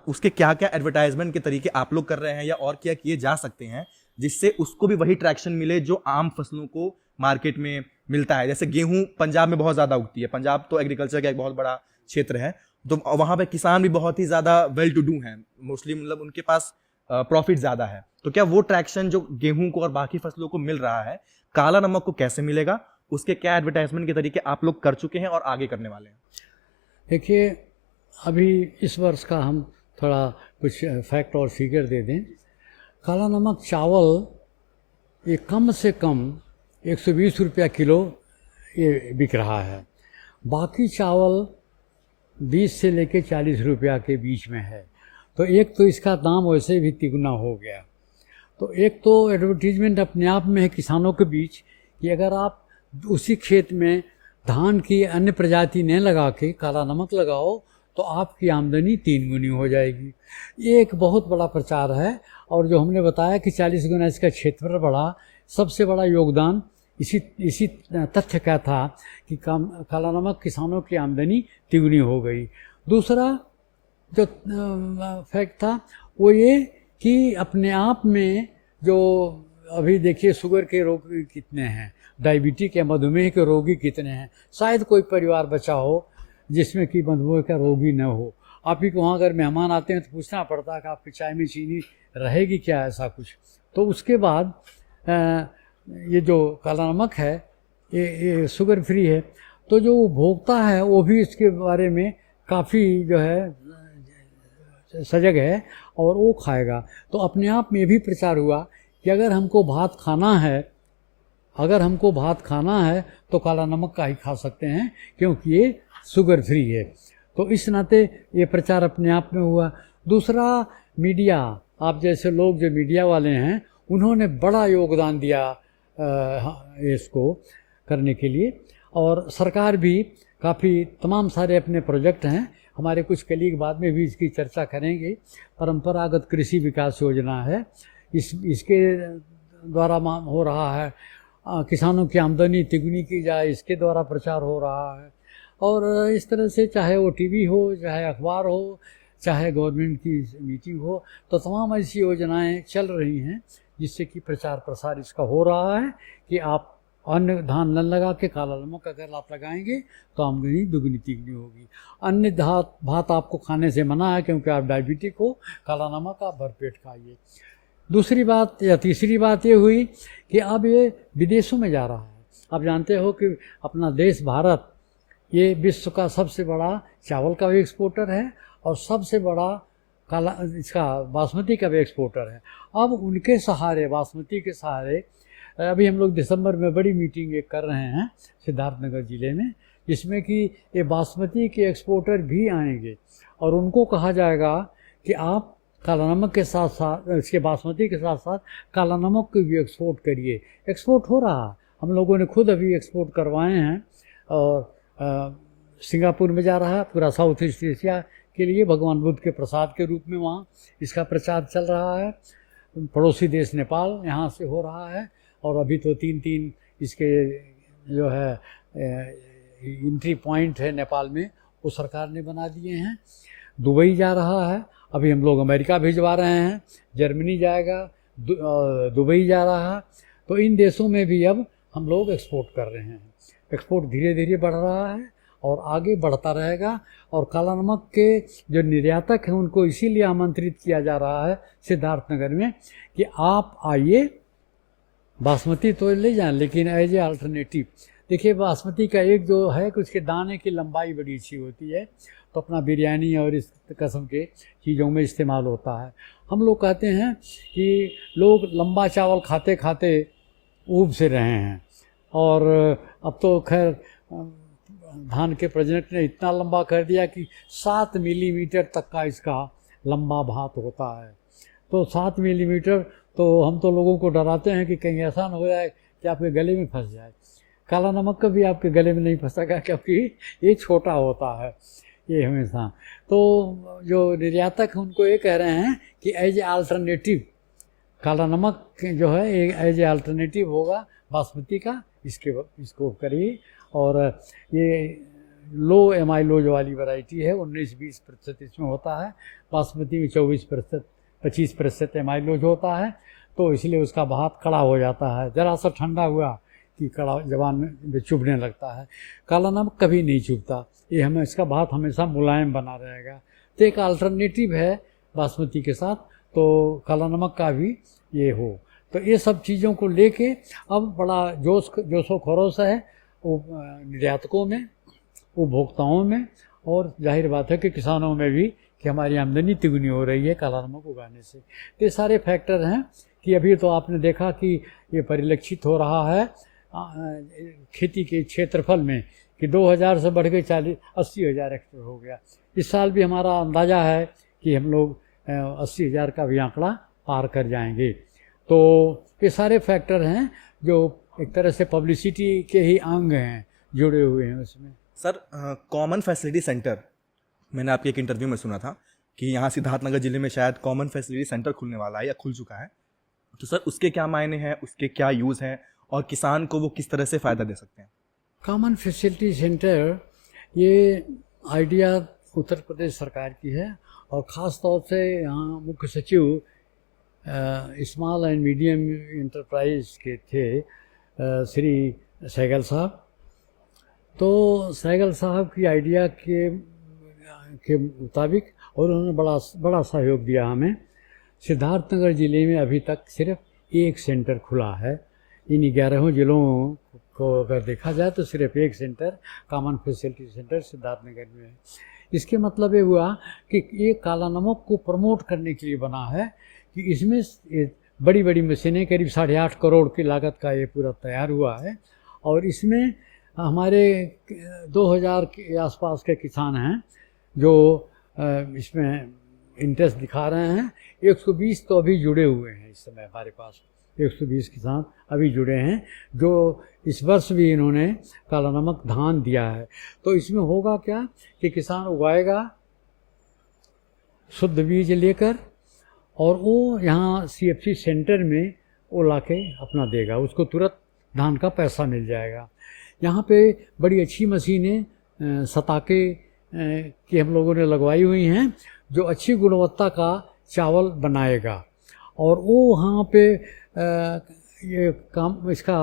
उसके क्या क्या एडवर्टाइजमेंट के तरीके आप लोग कर रहे हैं या और क्या किए जा सकते हैं जिससे उसको भी वही ट्रैक्शन मिले जो आम फसलों को मार्केट में मिलता है? जैसे गेहूं पंजाब में बहुत ज़्यादा उगती है, पंजाब तो एग्रीकल्चर का एक बहुत बड़ा क्षेत्र है, तो वहाँ पे किसान भी बहुत ही ज़्यादा वेल टू डू हैं, मोस्टली मतलब उनके पास प्रॉफिट ज़्यादा है। तो क्या वो ट्रैक्शन जो गेहूं को और बाकी फसलों को मिल रहा है, काला नमक को कैसे मिलेगा? उसके क्या एडवर्टाइजमेंट के तरीके आप लोग कर चुके हैं और आगे करने वाले हैं? देखिए, अभी इस वर्ष का हम थोड़ा कुछ फैक्ट और फिगर दे दें। काला नमक चावल ये कम से कम 120 रुपया किलो ये बिक रहा है। बाकी चावल 20 से लेकर 40 रुपया के बीच में है। तो एक तो इसका दाम वैसे भी तिगुना हो गया। तो एक तो एडवर्टीजमेंट अपने आप में है किसानों के बीच कि अगर आप उसी खेत में धान की अन्य प्रजाति न लगा के काला नमक लगाओ तो आपकी आमदनी 3 गुनी हो जाएगी। ये एक बहुत बड़ा प्रचार है। और जो हमने बताया कि 40 गुना इसका क्षेत्रफल बढ़ा, सबसे बड़ा योगदान इसी तथ्य का था कि काला नमक किसानों की आमदनी तिगुनी हो गई। दूसरा जो फैक्ट था वो ये कि अपने आप में जो अभी देखिए शुगर के रोगी कितने हैं, डायबिटिक या मधुमेह के रोगी कितने हैं। शायद कोई परिवार बचा हो जिसमें कि मधुमेह का रोगी न हो। आप ही को वहाँ अगर मेहमान आते हैं तो पूछना पड़ता है कि आपकी चाय में चीनी रहेगी क्या, ऐसा कुछ। तो उसके बाद ये जो काला नमक है ये शुगर फ्री है। तो जो उपभोक्ता है वो भी इसके बारे में काफ़ी जो है सजग है और वो खाएगा। तो अपने आप में भी प्रचार हुआ कि अगर हमको भात खाना है तो काला नमक का ही खा सकते हैं, क्योंकि ये शुगर फ्री है। तो इस नाते ये प्रचार अपने आप में हुआ। दूसरा, मीडिया, आप जैसे लोग जो मीडिया वाले हैं उन्होंने बड़ा योगदान दिया इसको करने के लिए, और सरकार भी काफ़ी तमाम सारे अपने प्रोजेक्ट हैं। हमारे कुछ कलीग बाद में भी इसकी चर्चा करेंगे। परंपरागत कृषि विकास योजना है, इसके द्वारा हो रहा है। किसानों की आमदनी तिगुनी की जाए, इसके द्वारा प्रचार हो रहा है। और इस तरह से चाहे वो टीवी हो, चाहे अखबार हो, चाहे गवर्नमेंट की मीटिंग हो, तो तमाम ऐसी योजनाएं चल रही हैं जिससे कि प्रचार प्रसार इसका हो रहा है कि आप अन्न धान न लगा के काला नमक अगर आप लगाएंगे तो आमदनी दुगनी तिगनी होगी। अन्य भात आपको खाने से मना है क्योंकि आप डायबिटिक हो, काला नमक आप भरपेट खाइए। दूसरी बात या तीसरी बात ये हुई कि अब ये विदेशों में जा रहा है। आप जानते हो कि अपना देश भारत ये विश्व का सबसे बड़ा चावल का भी एक्सपोर्टर है और सबसे बड़ा इसका बासमती का भी एक्सपोर्टर है। अब उनके सहारे, बासमती के सहारे, अभी हम लोग दिसंबर में बड़ी मीटिंग एक कर रहे हैं सिद्धार्थनगर ज़िले में, जिसमें कि ये बासमती के एक्सपोर्टर भी आएंगे और उनको कहा जाएगा कि आप काला नमक के साथ साथ, इसके बासमती के साथ साथ काला नमक को भी एक्सपोर्ट करिए। एक्सपोर्ट हो रहा है, हम लोगों ने खुद अभी एक्सपोर्ट करवाए हैं और सिंगापुर में जा रहा है। पूरा साउथ ईस्ट एशिया के लिए भगवान बुद्ध के प्रसाद के रूप में वहाँ इसका प्रचार चल रहा है। पड़ोसी देश नेपाल यहाँ से हो रहा है और अभी तो 3 इसके जो है एंट्री पॉइंट है नेपाल में, वो सरकार ने बना दिए हैं। दुबई जा रहा है, अभी हम लोग अमेरिका भिजवा रहे हैं, जर्मनी जाएगा, दुबई जा रहा है। तो इन देशों में भी अब हम लोग एक्सपोर्ट कर रहे हैं। एक्सपोर्ट धीरे धीरे बढ़ रहा है और आगे बढ़ता रहेगा। और काला नमक के जो निर्यातक हैं उनको इसीलिए आमंत्रित किया जा रहा है सिद्धार्थनगर में कि आप आइए, बासमती तो ले जाएं लेकिन एज ए अल्टरनेटिव। देखिए, बासमती का एक जो है कि उसके दाने की लंबाई बड़ी अच्छी होती है, तो अपना बिरयानी और इस किस्म के चीज़ों में इस्तेमाल होता है। हम लोग कहते हैं कि लोग लंबा चावल खाते खाते ऊब से रहे हैं, और अब तो खैर धान के प्रोजेक्ट ने इतना लंबा कर दिया कि 7 मिलीमीटर तक का इसका लंबा भात होता है। तो 7 मिलीमीटर, तो हम तो लोगों को डराते हैं कि कहीं ऐसा न हो जाए कि आपके गले में फंस जाए। काला नमक कभी आपके गले में नहीं फंसेगा क्योंकि ये छोटा होता है ये हमेशा। तो जो निर्यातक हैं उनको ये कह रहे हैं कि एज ए अल्टरनेटिव काला नमक जो है एज ए अल्टरनेटिव होगा बासमती का, इसको करिए। और ये लो एमाइलोज वाली वैरायटी है, 19-20% इसमें होता है। बासमती में 24%, 25% एमाइलोज होता है, तो इसलिए उसका भात कड़ा हो जाता है। ज़रा सा ठंडा हुआ कि कड़ा जबान में चुभने लगता है। काला नमक कभी नहीं चुभता, ये हमें इसका भात हमेशा मुलायम बना रहेगा। तो एक अल्टरनेटिव है बासमती के साथ, तो काला नमक का भी ये हो। तो ये सब चीज़ों को लेके अब बड़ा जोशो खरोश है वो निर्यातकों में, उपभोक्ताओं में, और जाहिर बात है कि किसानों में भी कि हमारी आमदनी तिगुनी हो रही है काला नमक उगाने से। तो ये सारे फैक्टर हैं कि अभी तो आपने देखा कि ये परिलक्षित हो रहा है खेती के क्षेत्रफल में कि 2000 से बढ़ के 80,000 हेक्टेयर हो गया। इस साल भी हमारा अंदाज़ा है कि हम लोग 80,000 का भी आंकड़ा पार कर जाएंगे। तो ये सारे फैक्टर हैं जो एक तरह से पब्लिसिटी के ही अंग हैं, जुड़े हुए हैं उसमें। सर, कॉमन फैसिलिटी सेंटर, मैंने आपके एक इंटरव्यू में सुना था कि यहाँ सिद्धार्थनगर जिले में शायद कॉमन फैसिलिटी सेंटर खुलने वाला है या खुल चुका है। तो सर उसके क्या मायने हैं, उसके क्या यूज़ हैं और किसान को वो किस तरह से फ़ायदा दे सकते हैं? कॉमन फैसिलिटी सेंटर ये आइडिया उत्तर प्रदेश सरकार की है और ख़ास तौर से यहाँ मुख्य सचिव स्मॉल एंड मीडियम इंटरप्राइज के थे श्री सहगल साहब। तो सहगल साहब की आइडिया के मुताबिक और उन्होंने बड़ा सहयोग दिया हमें। सिद्धार्थनगर ज़िले में अभी तक सिर्फ एक सेंटर खुला है। इन 11 जिलों को अगर देखा जाए तो सिर्फ एक centre common facility centre Siddharthnagar में है। इसके मतलब ये हुआ कि ये काला नमक को प्रमोट करने के लिए बना है कि इसमें बड़ी बड़ी मशीनें करीब 8.5 करोड़ की लागत का ये पूरा तैयार हुआ है। और इसमें हमारे 2000 के आसपास के किसान हैं जो इसमें इंटरेस्ट दिखा रहे हैं। 120 तो अभी जुड़े हुए हैं इस समय हमारे पास, 120 किसान अभी जुड़े हैं जो इस वर्ष भी इन्होंने काला नमक धान दिया है। तो इसमें होगा क्या कि किसान उगाएगा शुद्ध बीज लेकर और वो यहाँ CFC सेंटर में वो लाके अपना देगा, उसको तुरंत धान का पैसा मिल जाएगा। यहाँ पे बड़ी अच्छी मशीनें सताके की हम लोगों ने लगवाई हुई हैं जो अच्छी गुणवत्ता का चावल बनाएगा। और वो वहाँ पे ये काम इसका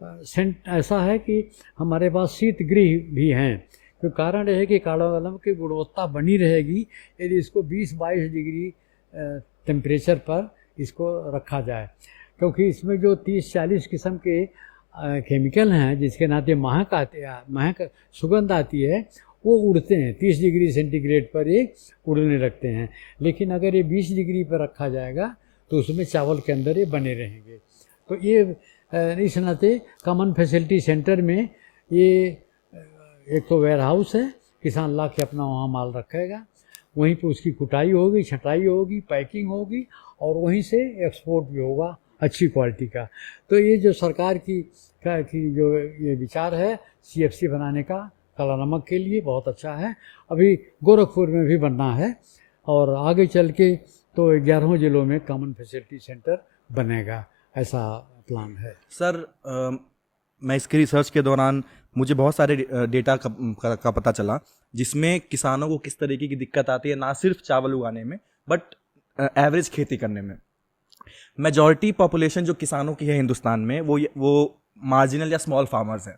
सेंट ऐसा है कि हमारे पास शीत गृह भी हैं। तो कारण यह है कि काला नमक की गुणवत्ता बनी रहेगी यदि इसको 20-22 डिग्री टेम्परेचर पर इसको रखा जाए, क्योंकि इसमें जो 30-40 किस्म के केमिकल हैं जिसके नाते महक सुगंध आती है वो उड़ते हैं 30 डिग्री सेंटीग्रेड पर ये उड़ने लगते हैं। लेकिन अगर ये 20 डिग्री पर रखा जाएगा तो उसमें चावल के अंदर ये बने रहेंगे। तो ये इस नाते कॉमन फैसिलिटी सेंटर में ये एक तो वेयर हाउस है, किसान ला के अपना वहाँ माल रखेगा, वहीं पे उसकी कुटाई होगी, छटाई होगी, पैकिंग होगी और वहीं से एक्सपोर्ट भी होगा अच्छी क्वालिटी का। तो ये जो सरकार की जो ये विचार है CFC बनाने का काला नमक के लिए बहुत अच्छा है। अभी गोरखपुर में भी बनना है और आगे चल के तो 11 जिलों में कॉमन फैसिलिटी सेंटर बनेगा, ऐसा प्लान है। सर मैं इसके रिसर्च के दौरान मुझे बहुत सारे डेटा का पता चला जिसमें किसानों को किस तरीके की दिक्कत आती है, ना सिर्फ चावल उगाने में बट एवरेज खेती करने में। मेजॉरिटी पॉपुलेशन जो किसानों की है हिंदुस्तान में वो मार्जिनल या स्मॉल फार्मर्स हैं,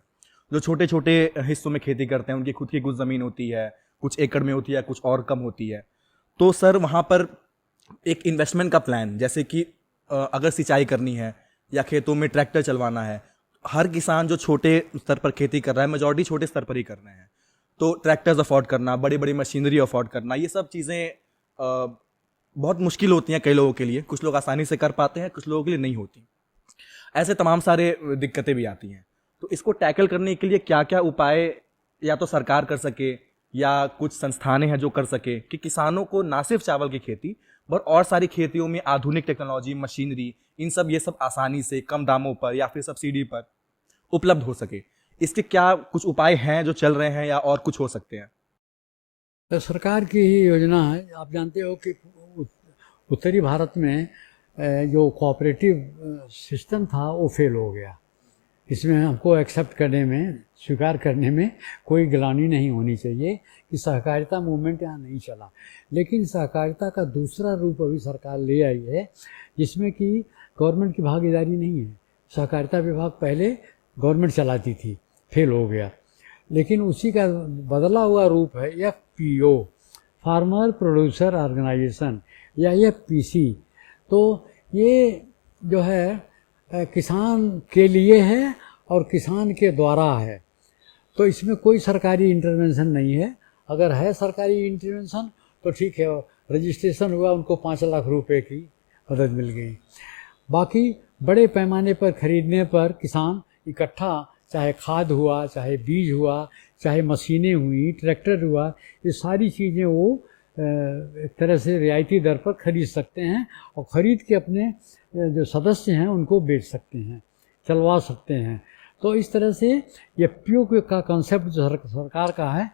जो छोटे छोटे हिस्सों में खेती करते हैं। उनकी खुद की कुछ ज़मीन होती है, कुछ एकड़ में होती है, कुछ और कम होती है। तो सर वहाँ पर एक इन्वेस्टमेंट का प्लान, जैसे कि अगर सिंचाई करनी है या खेतों में ट्रैक्टर चलवाना है, हर किसान जो छोटे स्तर पर खेती कर रहा है, मेजॉरिटी छोटे स्तर पर ही कर रहे हैं, तो ट्रैक्टर्स अफोर्ड करना, बड़ी बड़ी मशीनरी अफोर्ड करना, ये सब चीज़ें बहुत मुश्किल होती हैं कई लोगों के लिए। कुछ लोग आसानी से कर पाते हैं, कुछ लोगों के लिए नहीं होती। ऐसे तमाम सारे दिक्कतें भी आती हैं। तो इसको टैकल करने के लिए क्या क्या उपाय या तो सरकार कर सके या कुछ संस्थानें हैं जो कर सके कि किसानों को ना सिर्फ चावल की खेती पर और सारी खेतियों में आधुनिक टेक्नोलॉजी, मशीनरी, इन सब ये सब आसानी से कम दामों पर या फिर सब्सिडी पर उपलब्ध हो सके। इसके क्या कुछ उपाय हैं जो चल रहे हैं या और कुछ हो सकते हैं? तो सरकार की ही योजना है। आप जानते हो कि उत्तरी भारत में जो कोऑपरेटिव सिस्टम था वो फेल हो गया। इसमें हमको एक्सेप्ट करने में, स्वीकार करने में कोई गिलानी नहीं होनी चाहिए कि सहकारिता मूवमेंट यहाँ नहीं चला। लेकिन सहकारिता का दूसरा रूप अभी सरकार ले आई है जिसमें कि गवर्नमेंट की भागीदारी नहीं है। सहकारिता विभाग पहले गवर्नमेंट चलाती थी, फेल हो गया। लेकिन उसी का बदला हुआ रूप है FPO, फार्मर प्रोड्यूसर ऑर्गेनाइजेशन, या FPC। तो ये जो है किसान के लिए है और किसान के द्वारा है। तो इसमें कोई सरकारी इंटरवेंशन नहीं है। अगर है सरकारी इंटरवेंशन तो ठीक है, रजिस्ट्रेशन हुआ, उनको 5 लाख रुपए की मदद मिल गई। बाकी बड़े पैमाने पर खरीदने पर किसान इकट्ठा, चाहे खाद हुआ, चाहे बीज हुआ, चाहे मशीनें हुई, ट्रैक्टर हुआ, ये सारी चीज़ें वो एक तरह से रियायती दर पर खरीद सकते हैं और ख़रीद के अपने जो सदस्य हैं उनको बेच सकते हैं, चलवा सकते हैं। तो इस तरह से FPO का कॉन्सेप्ट जो सरकार का है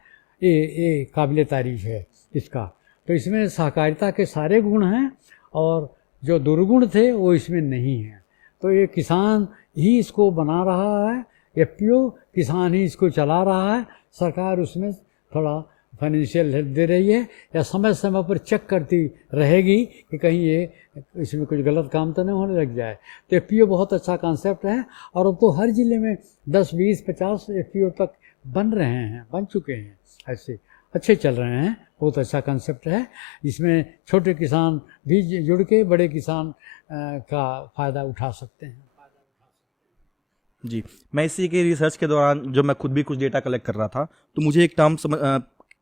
ये काबिल तारीफ है इसका। तो इसमें सहकारिता के सारे गुण हैं और जो दुर्गुण थे वो इसमें नहीं हैं। तो ये किसान ही इसको बना रहा है, FPO किसान ही इसको चला रहा है। सरकार उसमें थोड़ा फाइनेंशियल हेल्प दे रही है या समय समय पर चेक करती रहेगी कि कहीं ये इसमें कुछ गलत काम तो नहीं होने लग जाए। तो FPO बहुत अच्छा कॉन्सेप्ट है और अब तो हर ज़िले में 10, 20, 50 FPO तक बन रहे हैं, बन चुके हैं, ऐसे अच्छे चल रहे हैं। बहुत अच्छा कॉन्सेप्ट है। इसमें छोटे किसान भी जुड़ के बड़े किसान का फ़ायदा उठा सकते हैं। जी, मैं इसी के रिसर्च के दौरान जो मैं खुद भी कुछ डेटा कलेक्ट कर रहा था, तो मुझे एक टर्म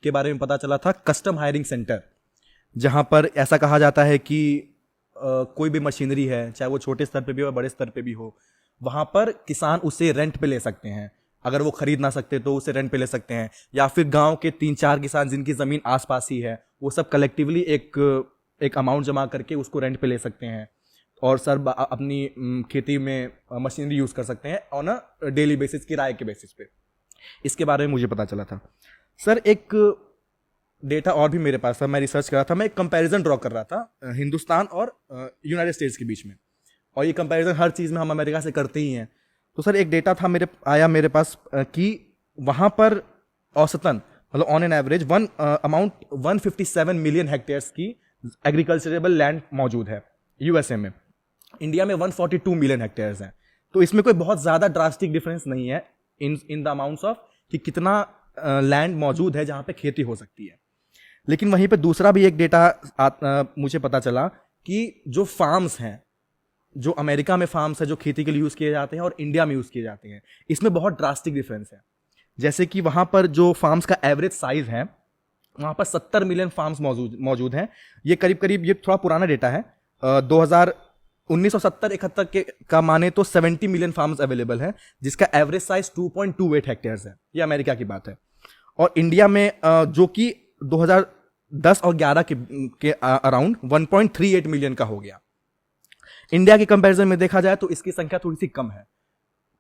के बारे में पता चला था, कस्टम हायरिंग सेंटर, जहां पर ऐसा कहा जाता है कि कोई भी मशीनरी है, चाहे वो छोटे स्तर पे भी हो बड़े स्तर पे भी हो, वहां पर किसान उसे रेंट पे ले सकते हैं। अगर वो खरीद ना सकते तो उसे रेंट पे ले सकते हैं, या फिर गांव के 3-4 किसान जिनकी जमीन आसपास ही है, वो सब कलेक्टिवली एक अमाउंट जमा करके उसको रेंट पे ले सकते हैं और सर अपनी खेती में मशीनरी यूज कर सकते हैं ऑन अ डेली बेसिस, किराए के बेसिस पे। इसके बारे में मुझे पता चला था। सर एक डेटा और भी मेरे पास था, मैं रिसर्च कर रहा था, मैं एक कंपैरिजन ड्रॉ कर रहा था हिंदुस्तान और यूनाइटेड स्टेट्स के बीच में, और ये कंपैरिजन हर चीज़ में हम अमेरिका से करते ही हैं। तो सर एक डेटा था मेरे पास कि वहाँ पर औसतन मतलब on an average 157 million hectares की एग्रीकल्चरेबल लैंड मौजूद है यूएसए में। इंडिया में 142 मिलियन हेक्टेयर्स हैं। तो इसमें कोई बहुत ज़्यादा ड्रास्टिक डिफरेंस नहीं है इन द अमाउंट्स ऑफ कि कितना लैंड मौजूद है जहाँ पे खेती हो सकती है। लेकिन वहीं पे दूसरा भी एक डेटा मुझे पता चला कि जो फार्म्स हैं, जो अमेरिका में फार्म्स है जो खेती के लिए यूज़ किए जाते हैं और इंडिया में यूज़ किए जाते हैं, इसमें बहुत ड्रास्टिक डिफरेंस है। जैसे कि वहाँ पर जो फार्म्स का एवरेज साइज है, वहाँ पर 70 मिलियन फार्म्स मौजूद हैं। ये करीब ये थोड़ा पुराना डेटा है, 1970-71 का माने तो 70 मिलियन फार्म्स अवेलेबल है, जिसका एवरेज साइज 2.28 हेक्टेयर्स है। ये अमेरिका की बात है। और इंडिया में जो कि 2010 और 11 के अराउंड 1.38 मिलियन का हो गया। इंडिया के कंपैरिजन में देखा जाए तो इसकी संख्या थोड़ी सी कम है,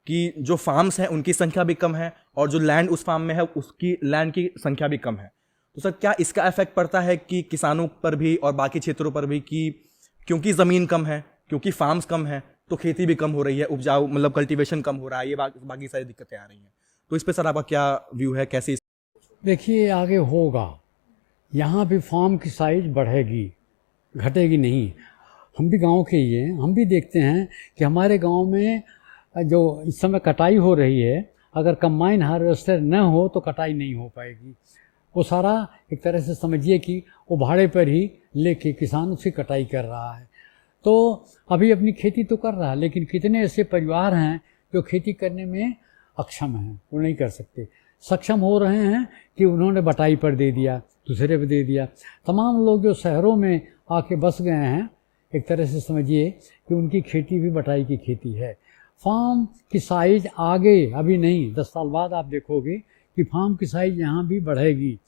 कि जो फार्म्स हैं उनकी संख्या भी कम है और जो लैंड उस फार्म में है उसकी लैंड की संख्या भी कम है। तो सर क्या इसका इफेक्ट पड़ता है कि किसानों पर भी और बाकी क्षेत्रों पर भी, कि क्योंकि ज़मीन कम है, क्योंकि फार्म्स कम है, तो खेती भी कम हो रही है, उपजाऊ मतलब कल्टीवेशन कम हो रहा है, ये बाकी सारी दिक्कतें आ रही हैं। तो इस पर सर आपका क्या व्यू है, कैसे? देखिए आगे होगा, यहाँ भी फार्म की साइज बढ़ेगी, घटेगी नहीं। हम भी गांव के ही हैं, हम भी देखते हैं कि हमारे गांव में जो इस समय कटाई हो रही है, अगर कंबाइन हार्वेस्टर न हो तो कटाई नहीं हो पाएगी। वो सारा एक तरह से समझिए कि वो भाड़े पर ही लेके किसान उसकी कटाई कर रहा है। तो अभी अपनी खेती तो कर रहा है, लेकिन कितने ऐसे परिवार हैं जो खेती करने में अक्षम हैं, वो नहीं कर सकते। सक्षम हो रहे हैं कि उन्होंने बटाई पर दे दिया, दूसरे पर दे दिया। तमाम लोग जो शहरों में आके बस गए हैं, एक तरह से समझिए कि उनकी खेती भी बटाई की खेती है। फार्म की साइज आगे अभी नहीं, 10 साल बाद आप देखोगे कि फार्म की साइज यहाँ भी बढ़ेगी।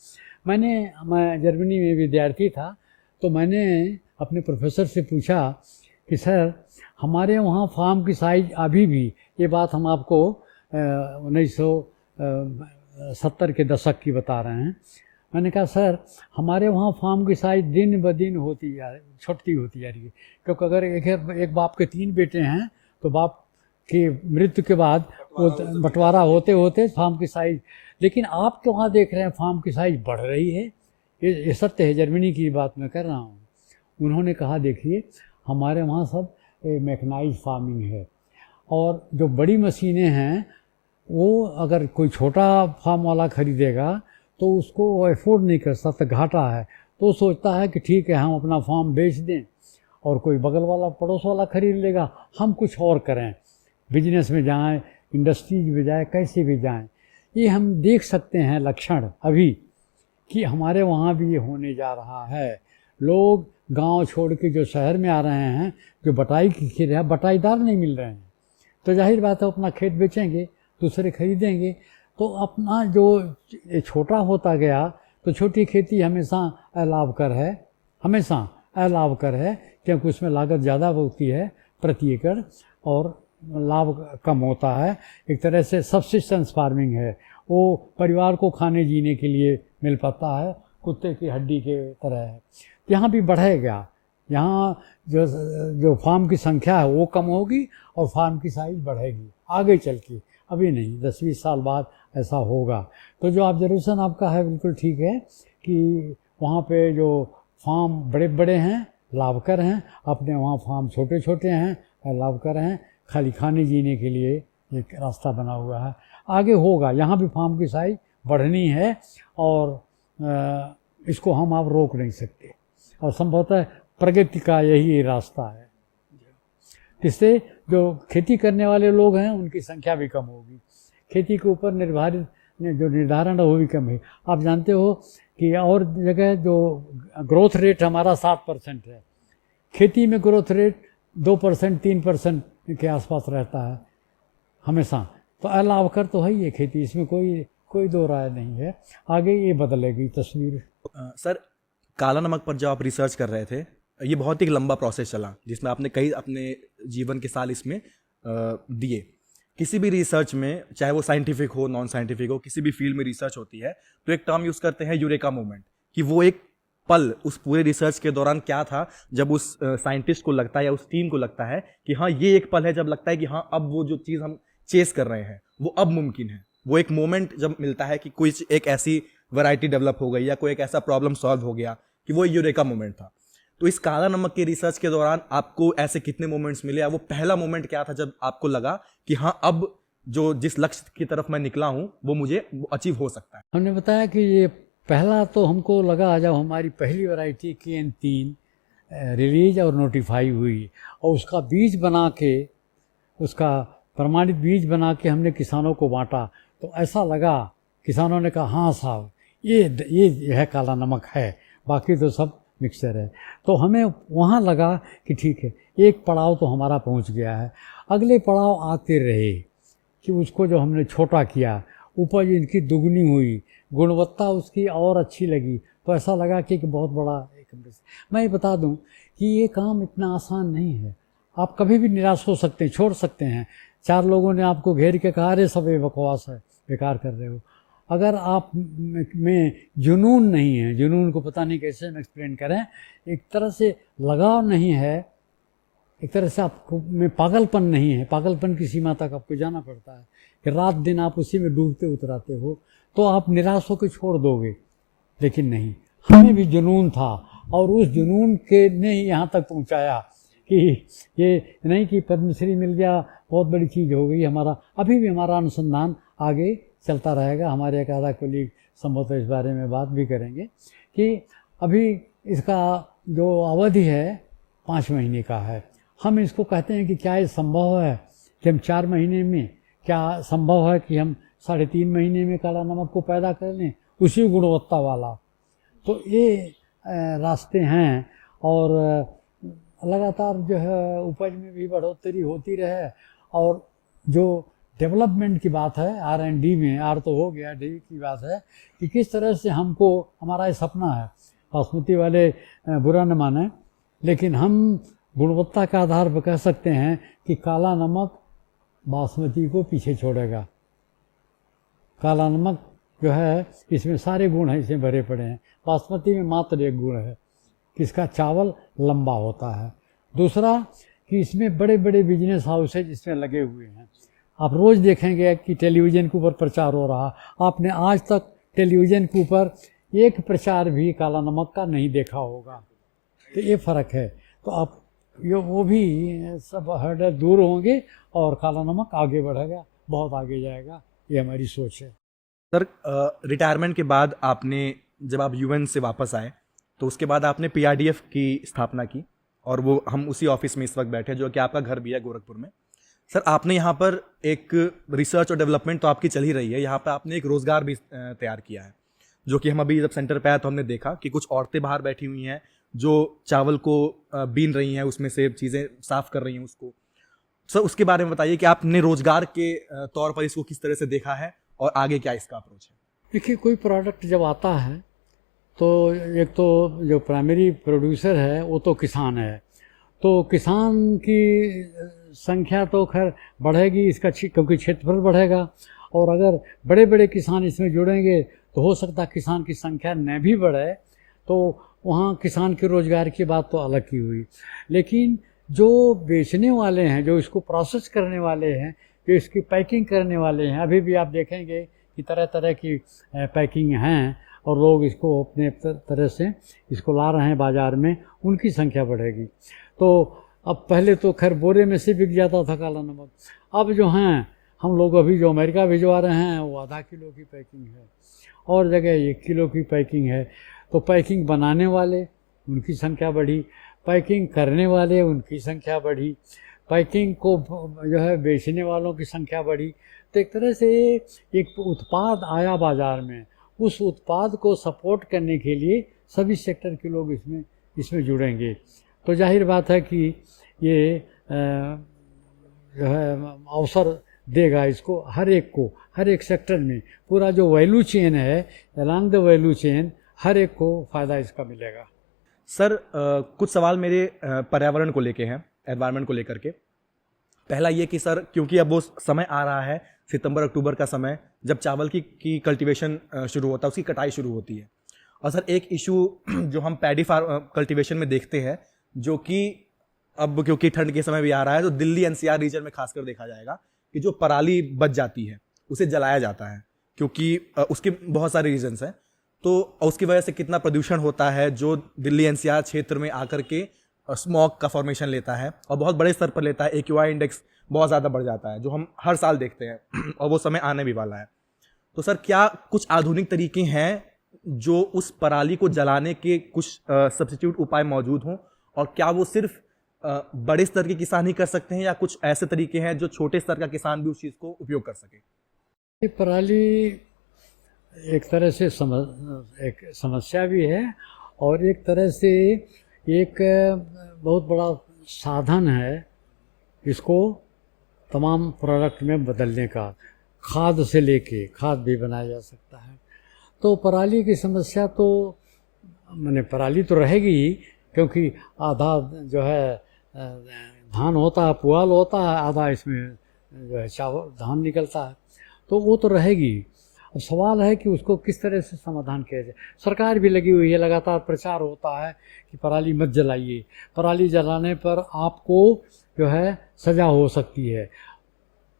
मैं जर्मनी में विद्यार्थी था, तो मैंने अपने प्रोफेसर से पूछा कि सर हमारे वहाँ फार्म की साइज अभी भी, ये बात हम आपको 1970 के दशक की बता रहे हैं। मैंने कहा सर हमारे वहाँ फार्म की साइज दिन ब दिन छोटी होती जा रही है, क्योंकि अगर एक बाप के 3 बेटे हैं तो बाप की मृत्यु के बाद वो बंटवारा होते होते फार्म की साइज, लेकिन आप तो वहाँ देख रहे हैं फार्म की साइज बढ़ रही है। ये सत्य है, जर्मनी की बात मैं कर रहा हूँ। उन्होंने कहा देखिए हमारे वहाँ सब मैकेनाइज फार्मिंग है, और जो बड़ी मशीनें हैं वो अगर कोई छोटा फार्म वाला खरीदेगा तो उसको वो अफोर्ड नहीं कर सकता, घाटा है, तो सोचता है कि ठीक है हम अपना फार्म बेच दें और कोई बगल वाला पड़ोस वाला खरीद लेगा, हम कुछ और करें, बिजनेस में जाएं, इंडस्ट्रीज में जाएं, कैसे भी जाएं। ये हम देख सकते हैं लक्षण अभी कि हमारे वहाँ भी ये होने जा रहा है। लोग गांव छोड़ के जो शहर में आ रहे हैं, जो बटाई की खेत है, बटाईदार नहीं मिल रहे हैं, तो जाहिर बात है अपना खेत बेचेंगे, दूसरे खरीदेंगे। तो अपना जो छोटा होता गया, तो छोटी खेती हमेशा अलाभकर है, हमेशा अलाभकर है, क्योंकि उसमें लागत ज़्यादा होती है प्रति एकड़ और लाभ कम होता है। एक तरह से सब्सिस्टेंस फार्मिंग है, वो परिवार को खाने जीने के लिए मिल पाता है, कुत्ते की हड्डी के तरह है। यहाँ भी बढ़ेगा, यहाँ जो फार्म की संख्या है वो कम होगी और फार्म की साइज बढ़ेगी आगे चल के, अभी नहीं, 10-20 साल बाद ऐसा होगा। तो जो ऑब्जर्वेशन आपका है बिल्कुल ठीक है कि वहाँ पे जो फार्म बड़े बड़े हैं लाभकर हैं, अपने वहाँ फार्म छोटे छोटे हैं लाभकर हैं, खाली खाने जीने के लिए एक रास्ता बना हुआ है। आगे होगा, यहाँ भी फार्म की साइज बढ़नी है और इसको हम आप रोक नहीं सकते, और संभवतः प्रगति का यही रास्ता है। इससे जो खेती करने वाले लोग हैं उनकी संख्या भी कम होगी, खेती के ऊपर निर्भर जो निर्धारण है वो भी कम है। आप जानते हो कि और जगह जो ग्रोथ रेट हमारा 7% है, खेती में ग्रोथ रेट 2% 3% के आसपास रहता है हमेशा। तो अलावकर तो है ही है खेती, इसमें कोई दो राय नहीं है। आगे ये बदलेगी तस्वीर। सर, काला नमक पर जब आप रिसर्च कर रहे थे, ये बहुत ही लंबा प्रोसेस चला जिसमें आपने कई अपने जीवन के साल इसमें दिए। किसी भी रिसर्च में, चाहे वो साइंटिफिक हो नॉन साइंटिफिक हो, किसी भी फील्ड में रिसर्च होती है तो एक टर्म यूज करते हैं यूरेका मोमेंट, कि वो एक पल उस पूरे रिसर्च के दौरान क्या था जब उस साइंटिस्ट को लगता है या उस टीम को लगता है कि हाँ ये एक पल है जब लगता है कि हाँ अब वो जो चीज़ हम चेस कर रहे हैं वो अब मुमकिन है। वो एक मोमेंट जब मिलता है कि कोई एक ऐसी वैरायटी डेवलप हो गई या कोई एक ऐसा प्रॉब्लम सॉल्व हो गया, कि वो यूरेका मोमेंट था। तो इस काला नमक के रिसर्च के दौरान आपको ऐसे कितने मोमेंट्स मिले, या वो पहला मोमेंट क्या था जब आपको लगा कि हाँ अब जो जिस लक्ष्य की तरफ मैं निकला हूं वो मुझे अचीव हो सकता है? हमने बताया कि ये पहला तो हमको लगा जब हमारी पहली वैरायटी KN3 रिलीज और नोटिफाई हुई और उसका बीज बना के, उसका प्रमाणित बीज बना के हमने किसानों को बांटा, तो ऐसा लगा, किसानों ने कहा हाँ साहब ये है काला नमक है, बाकी तो सब मिक्सचर है। तो हमें वहाँ लगा कि ठीक है, एक पड़ाव तो हमारा पहुँच गया है। अगले पड़ाव आते रहे कि उसको जो हमने छोटा किया, उपज इनकी दुगनी हुई, गुणवत्ता उसकी और अच्छी लगी, तो ऐसा लगा कि बहुत बड़ा एक। मैं ये बता दूं कि ये काम इतना आसान नहीं है। आप कभी भी निराश हो सकते हैं, छोड़ सकते हैं। 4 लोगों ने आपको घेर के कहा अरे सब ये बकवास है, बेकार कर रहे हो। अगर आप में जुनून नहीं है, जुनून को पता नहीं कैसे हम एक्सप्लेन करें, एक तरह से लगाव नहीं है, एक तरह से आपको में पागलपन नहीं है, पागलपन की सीमा तक आपको जाना पड़ता है कि रात दिन आप उसी में डूबते उतराते हो, तो आप निराश होकर छोड़ दोगे। लेकिन नहीं, हमें भी जुनून था और उस जुनून के ने ही यहाँ तक पहुँचाया कि ये नहीं कि पद्मश्री मिल गया बहुत बड़ी चीज़ हो गई। हमारा अभी भी हमारा अनुसंधान आगे चलता रहेगा। हमारे एक आधा कोलीग संभवतः इस बारे में बात भी करेंगे कि अभी इसका जो अवधि है 5 महीने का है। हम इसको कहते हैं कि क्या ये संभव है कि हम 4 महीने में, क्या संभव है कि हम 3.5 महीने में काला नमक को पैदा कर लें उसी गुणवत्ता वाला? तो ये रास्ते हैं और लगातार जो है उपज में भी बढ़ोतरी होती रहे। और जो डेवलपमेंट की बात है, R&D में, R तो हो गया, D की बात है कि किस तरह से हमको, हमारा ये सपना है, बासमती वाले बुरा न माने, लेकिन हम गुणवत्ता के आधार पर कह सकते हैं कि काला नमक बासमती को पीछे छोड़ेगा। काला नमक जो है इसमें सारे गुण हैं, इसमें भरे पड़े हैं। बासमती में मात्र एक गुण है कि इसका चावल लंबा होता है। दूसरा कि इसमें बड़े बड़े बिजनेस हाउसेज इसमें लगे हुए हैं। आप रोज़ देखेंगे कि टेलीविज़न के ऊपर प्रचार हो रहा, आपने आज तक टेलीविज़न के ऊपर एक प्रचार भी काला नमक का नहीं देखा होगा। तो ये फ़र्क है। तो आप ये वो भी सब हर्डल दूर होंगे और काला नमक आगे बढ़ेगा, बहुत आगे जाएगा, ये हमारी सोच है। सर, रिटायरमेंट के बाद आपने, जब आप UN से वापस आए तो उसके बाद आपने PRDF की स्थापना की, और वो हम उसी ऑफिस में इस वक्त बैठे जो कि आपका घर भी है गोरखपुर में। सर, आपने यहाँ पर एक रिसर्च और डेवलपमेंट तो आपकी चल ही रही है, यहाँ पर आपने एक रोज़गार भी तैयार किया है, जो कि हम अभी जब सेंटर पे आए तो हमने देखा कि कुछ औरतें बाहर बैठी हुई हैं जो चावल को बीन रही हैं, उसमें से चीज़ें साफ कर रही हैं उसको। सर, उसके बारे में बताइए कि आपने रोजगार के तौर पर इसको किस तरह से देखा है और आगे क्या इसका अप्रोच है? देखिए, कोई प्रोडक्ट जब आता है तो एक तो जो प्राइमरी प्रोड्यूसर है वो तो किसान है, तो किसान की संख्या तो खैर बढ़ेगी इसका, क्योंकि क्षेत्रफल बढ़ेगा। और अगर बड़े बड़े किसान इसमें जुड़ेंगे तो हो सकता है किसान की संख्या न भी बढ़े, तो वहाँ किसान के रोज़गार की बात तो अलग की हुई। लेकिन जो बेचने वाले हैं, जो इसको प्रोसेस करने वाले हैं, जो इसकी पैकिंग करने वाले हैं, अभी भी आप देखेंगे कि तरह तरह की पैकिंग हैं और लोग इसको अपने तरह से इसको ला रहे हैं बाज़ार में, उनकी संख्या बढ़ेगी। तो अब पहले तो खैर बोरे में से बिक जाता था काला नमक, अब जो हैं हम लोग अभी जो अमेरिका भिजवा रहे हैं वो आधा किलो की पैकिंग है और जगह 1 किलो की पैकिंग है। तो पैकिंग बनाने वाले उनकी संख्या बढ़ी, पैकिंग करने वाले उनकी संख्या बढ़ी, पैकिंग को जो है बेचने वालों की संख्या बढ़ी। तो एक तरह से एक उत्पाद आया बाज़ार में, उस उत्पाद को सपोर्ट करने के लिए सभी सेक्टर के लोग इसमें जुड़ेंगे। तो जाहिर बात है कि ये जो है अवसर देगा इसको हर एक को, हर एक सेक्टर में। पूरा जो वैल्यू चेन है, अलॉन्ग द वैल्यू चेन, हर एक को फ़ायदा इसका मिलेगा। सर कुछ सवाल मेरे पर्यावरण को लेके हैं, एनवायरनमेंट को लेकर के। पहला ये कि सर, क्योंकि अब वो समय आ रहा है सितंबर अक्टूबर का समय, जब चावल की कल्टीवेशन शुरू होता है, उसकी कटाई शुरू होती है। और सर एक इशू जो हम पैडी कल्टीवेशन में देखते हैं, जो कि अब क्योंकि ठंड के समय भी आ रहा है, तो दिल्ली एनसीआर रीजन में खासकर देखा जाएगा कि जो पराली बच जाती है उसे जलाया जाता है, क्योंकि उसके बहुत सारे रीजंस हैं। तो उसकी वजह से कितना प्रदूषण होता है जो दिल्ली एनसीआर क्षेत्र में आकर के स्मॉग का फॉर्मेशन लेता है और बहुत बड़े स्तर पर लेता है। एक्यूआई इंडेक्स बहुत ज़्यादा बढ़ जाता है, जो हम हर साल देखते हैं और वो समय आने भी वाला है। तो सर क्या कुछ आधुनिक तरीके हैं जो उस पराली को जलाने के कुछ सब्स्टिट्यूट उपाय मौजूद हों, और क्या वो सिर्फ बड़े स्तर के किसान ही कर सकते हैं, या कुछ ऐसे तरीके हैं जो छोटे स्तर का किसान भी उस चीज़ को उपयोग कर सके? ये पराली एक तरह से एक समस्या भी है और एक तरह से एक बहुत बड़ा साधन है इसको तमाम प्रोडक्ट में बदलने का। खाद से लेके खाद भी बनाया जा सकता है। तो पराली की समस्या तो मैंने पराली तो रहेगी ही, क्योंकि आधा जो है धान होता है, पुआल होता है, आधा इसमें जो है चावल धान निकलता है, तो वो तो रहेगी। अब सवाल है कि उसको किस तरह से समाधान किया जाए। सरकार भी लगी हुई है, लगातार प्रचार होता है कि पराली मत जलाइए, पराली जलाने पर आपको जो है सज़ा हो सकती है,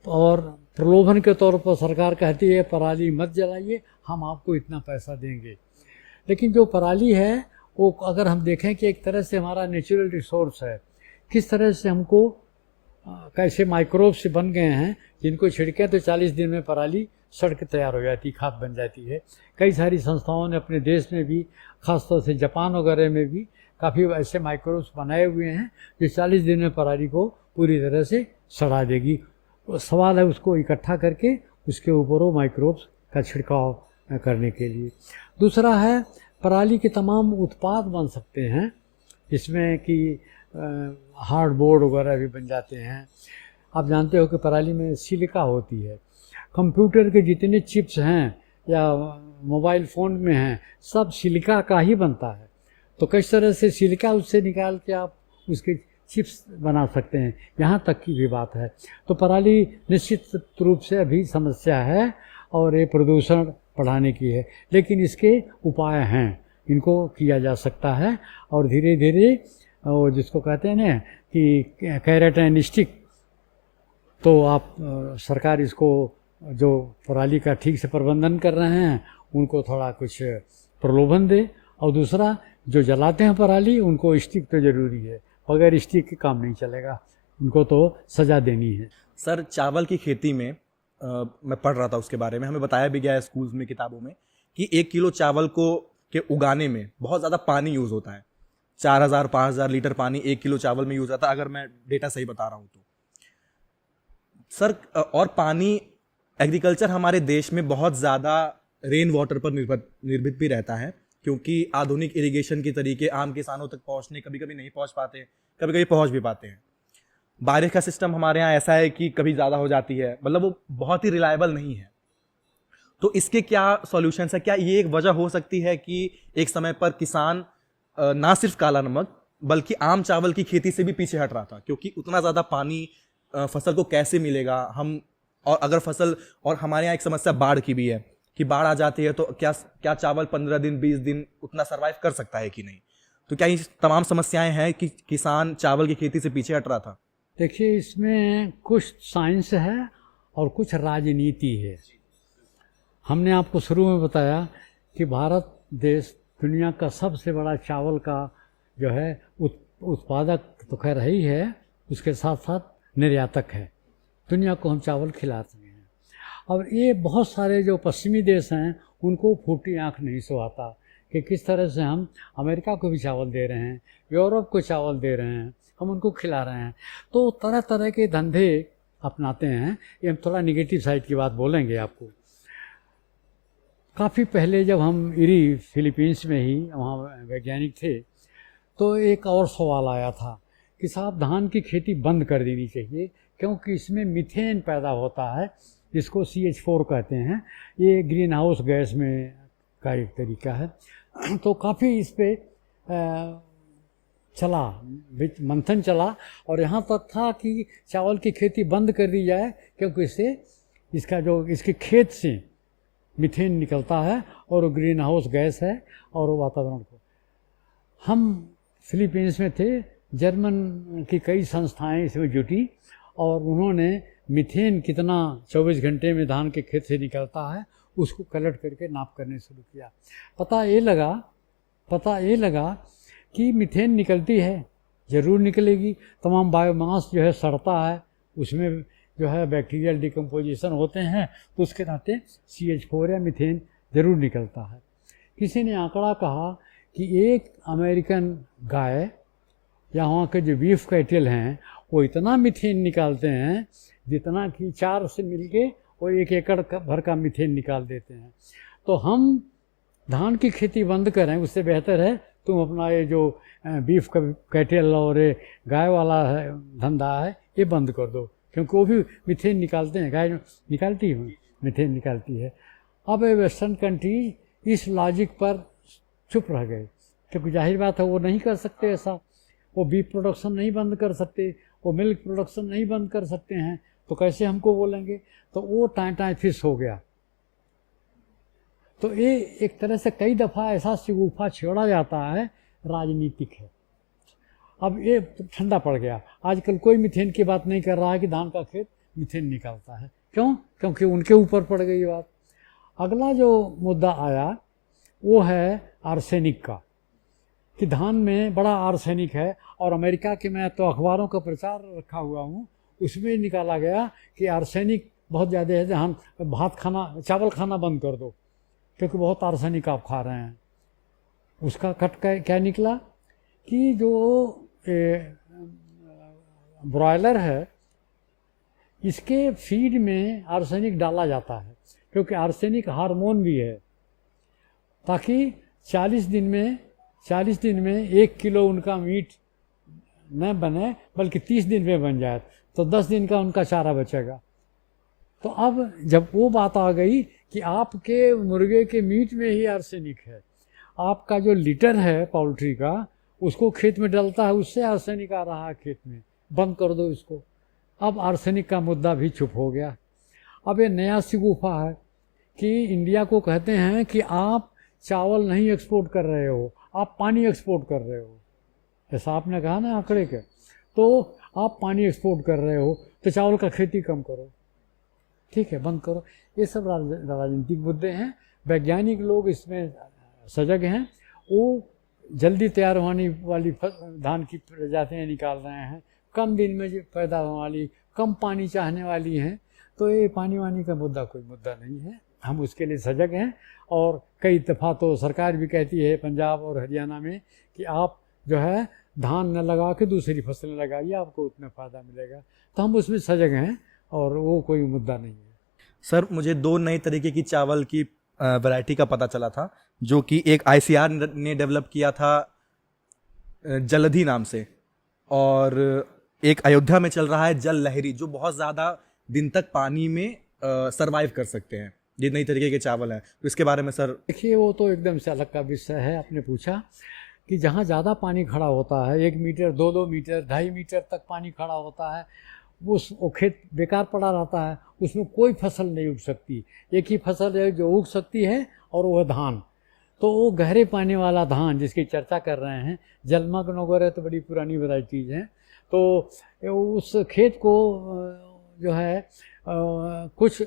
और प्रलोभन के तौर पर सरकार कहती है पराली मत जलाइए, हम आपको इतना पैसा देंगे। लेकिन जो पराली है वो अगर हम देखें कि एक तरह से हमारा नेचुरल रिसोर्स है, किस तरह से हमको कैसे माइक्रोब से बन गए हैं जिनको छिड़कें तो 40 दिन में पराली सड़ के तैयार हो जाती, खाद बन जाती है। कई सारी संस्थाओं ने अपने देश में भी, ख़ासतौर से जापान वगैरह में भी काफ़ी ऐसे माइक्रोब्स बनाए हुए हैं जो 40 दिन में पराली को पूरी तरह से सड़ा देगी। तो सवाल है उसको इकट्ठा करके उसके ऊपर वो माइक्रोब्स का छिड़काव करने के लिए। दूसरा है पराली के तमाम उत्पाद बन सकते हैं, जिसमें कि हार्डबोर्ड वगैरह भी बन जाते हैं। आप जानते हो कि पराली में सिलिका होती है। कंप्यूटर के जितने चिप्स हैं या मोबाइल फ़ोन में हैं, सब सिलिका का ही बनता है। तो किस तरह से सिलिका उससे निकाल के आप उसके चिप्स बना सकते हैं, यहाँ तक की भी बात है। तो पराली निश्चित रूप से अभी समस्या है और ये प्रदूषण बढ़ाने की है, लेकिन इसके उपाय हैं, इनको किया जा सकता है। और धीरे धीरे वो जिसको कहते हैं ना कि कैरेट एंड स्टिक, तो आप सरकार इसको जो पराली का ठीक से प्रबंधन कर रहे हैं उनको थोड़ा कुछ प्रलोभन दे, और दूसरा जो जलाते हैं पराली उनको स्टिक तो ज़रूरी है, बगैर स्टिक के काम नहीं चलेगा, उनको तो सज़ा देनी है। सर चावल की खेती में मैं पढ़ रहा था उसके बारे में, हमें बताया भी गया है स्कूल्स में, किताबों में, कि 1 किलो चावल को के उगाने में बहुत ज़्यादा पानी यूज़ होता है। 4000-5000 लीटर पानी 1 किलो चावल में यूज़ होता है, अगर मैं डेटा सही बता रहा हूँ तो। सर और पानी, एग्रीकल्चर हमारे देश में बहुत ज़्यादा रेन वाटर पर निर्भर भी रहता है, क्योंकि आधुनिक इरिगेशन के तरीके आम किसानों तक पहुँचने कभी कभी नहीं पहुँच पाते, कभी कभी पहुँच भी पाते हैं। बारिश का सिस्टम हमारे यहाँ ऐसा है कि कभी ज़्यादा हो जाती है, मतलब वो बहुत ही रिलायबल नहीं है। तो इसके क्या सॉल्यूशंस है? क्या ये एक वजह हो सकती है कि एक समय पर किसान ना सिर्फ काला नमक बल्कि आम चावल की खेती से भी पीछे हट रहा था, क्योंकि उतना ज़्यादा पानी फसल को कैसे मिलेगा हम? और अगर फसल, और हमारे यहाँ एक समस्या बाढ़ की भी है कि बाढ़ आ जाती है तो क्या चावल 15 दिन 20 दिन उतना सर्वाइव कर सकता है कि नहीं? तो क्या ये तमाम समस्याएं हैं कि किसान चावल की खेती से पीछे हट रहा था? देखिए, इसमें कुछ साइंस है और कुछ राजनीति है। हमने आपको शुरू में बताया कि भारत देश दुनिया का सबसे बड़ा चावल का जो है उत्पादक तो खैर ही है, उसके साथ साथ निर्यातक है। दुनिया को हम चावल खिलाते हैं। और ये बहुत सारे जो पश्चिमी देश हैं उनको फूटी आँख नहीं सुहाता कि किस तरह से हम अमेरिका को भी चावल दे रहे हैं, यूरोप को चावल दे रहे हैं, हम उनको खिला रहे हैं। तो तरह तरह के धंधे अपनाते हैं, ये हम थोड़ा निगेटिव साइड की बात बोलेंगे आपको। काफ़ी पहले जब हम इरी फिलीपींस में ही वहाँ वैज्ञानिक थे, तो एक और सवाल आया था कि साहब धान की खेती बंद कर देनी चाहिए क्योंकि इसमें मीथेन पैदा होता है, जिसको CH4 कहते हैं। ये ग्रीन हाउस गैस में का एक तरीका है। तो काफ़ी इस पे चला, मंथन चला, और यहाँ तक था कि चावल की खेती बंद कर दी जाए क्योंकि इससे इसके खेत से मीथेन निकलता है और वो ग्रीन हाउस गैस है और वो वातावरण को। हम फिलीपींस में थे, जर्मन की कई संस्थाएं इसमें जुटी और उन्होंने मीथेन कितना 24 घंटे में धान के खेत से निकलता है उसको कलेक्ट करके नाप करने शुरू किया। पता ये लगा कि मीथेन निकलती है, ज़रूर निकलेगी। तमाम बायोमास जो है सड़ता है, उसमें जो है बैक्टीरियल डिकम्पोजिशन होते हैं, तो उसके नाते CH4 या मीथेन ज़रूर निकलता है। किसी ने आंकड़ा कहा कि एक अमेरिकन गाय या वहाँ के जो बीफ कैटल हैं वो इतना मीथेन निकालते हैं जितना कि 4 से मिलके वो 1 एकड़ भर का मीथेन निकाल देते हैं। तो हम धान की खेती बंद करें, उससे बेहतर है तुम अपना ये जो बीफ कैटल और गाय वाला है धंधा है ये बंद कर दो, क्योंकि वो भी मीथेन निकालते हैं, गाय निकालती है, मीथेन निकालती है। अब ये वेस्टर्न कंट्री इस लॉजिक पर चुप रह गए, क्योंकि जाहिर बात है वो नहीं कर सकते ऐसा। वो बीफ प्रोडक्शन नहीं बंद कर सकते, वो मिल्क प्रोडक्शन नहीं बंद कर सकते हैं, तो कैसे हमको बोलेंगे। तो वो टाइम फिक्स हो गया। तो ये एक तरह से कई दफ़ा ऐसा शगुफा छेड़ा जाता है, राजनीतिक है। अब ये ठंडा पड़ गया, आजकल कोई मीथेन की बात नहीं कर रहा है कि धान का खेत मीथेन निकालता है। क्यों? क्योंकि उनके ऊपर पड़ गई बात। अगला जो मुद्दा आया वो है आर्सेनिक का, कि धान में बड़ा आर्सेनिक है। और अमेरिका के मैं तो अखबारों का प्रचार रखा हुआ हूँ, उसमें निकाला गया कि आर्सेनिक बहुत ज़्यादा है, धान चावल खाना बंद कर दो क्योंकि बहुत आर्सेनिक आप खा रहे हैं। उसका कट क्या निकला कि जो ब्रॉयलर है इसके फीड में आर्सेनिक डाला जाता है, क्योंकि आर्सेनिक हार्मोन भी है, ताकि 40 दिन में 1 किलो उनका मीट न बने बल्कि 30 दिन में बन जाए, तो 10 दिन का उनका चारा बचेगा। तो अब जब वो बात आ गई कि आपके मुर्गे के मीट में ही आर्सेनिक है, आपका जो लीटर है पोल्ट्री का उसको खेत में डलता है, उससे आर्सेनिक आ रहा है खेत में, बंद कर दो इसको। अब आर्सेनिक का मुद्दा भी चुप हो गया। अब ये नया शगुफा है कि इंडिया को कहते हैं कि आप चावल नहीं एक्सपोर्ट कर रहे हो, आप पानी एक्सपोर्ट कर रहे हो। ऐसा आपने कहा ना आंकड़े के, तो आप पानी एक्सपोर्ट कर रहे हो तो चावल का खेती कम करो, ठीक है, बंद करो। ये सब राजनीतिक मुद्दे हैं। वैज्ञानिक लोग इसमें सजग हैं, वो जल्दी तैयार होने वाली धान की प्रजातियाँ निकाल रहे हैं, कम दिन में पैदा होने वाली, कम पानी चाहने वाली हैं। तो ये पानी वानी का मुद्दा कोई मुद्दा नहीं है, हम उसके लिए सजग हैं। और कई दफ़ा तो सरकार भी कहती है पंजाब और हरियाणा में कि आप जो है धान न लगा के दूसरी फसलें लगाइए, आपको उतना फ़ायदा मिलेगा। तो हम उसमें सजग हैं और वो कोई मुद्दा नहीं है। सर, मुझे 2 नए तरीके की चावल की वैरायटी का पता चला था, जो कि एक ICR ने डेवलप किया था जलधि नाम से, और एक अयोध्या में चल रहा है जल लहरी, जो बहुत ज़्यादा दिन तक पानी में सरवाइव कर सकते हैं। ये नई तरीके के चावल हैं, तो इसके बारे में सर। देखिए, वो तो एकदम से अलग का विषय है। आपने पूछा कि जहाँ ज़्यादा पानी खड़ा होता है, 1 मीटर 2-2 मीटर 2.5 मीटर तक पानी खड़ा होता है, वो खेत बेकार पड़ा रहता है, उसमें कोई फसल नहीं उग सकती। एक ही फसल है जो उग सकती है और वो है धान। तो वो गहरे पानी वाला धान जिसकी चर्चा कर रहे हैं, जलमग्न वगैरह तो बड़ी पुरानी वैरायटीज़ हैं। तो उस खेत को जो है कुछ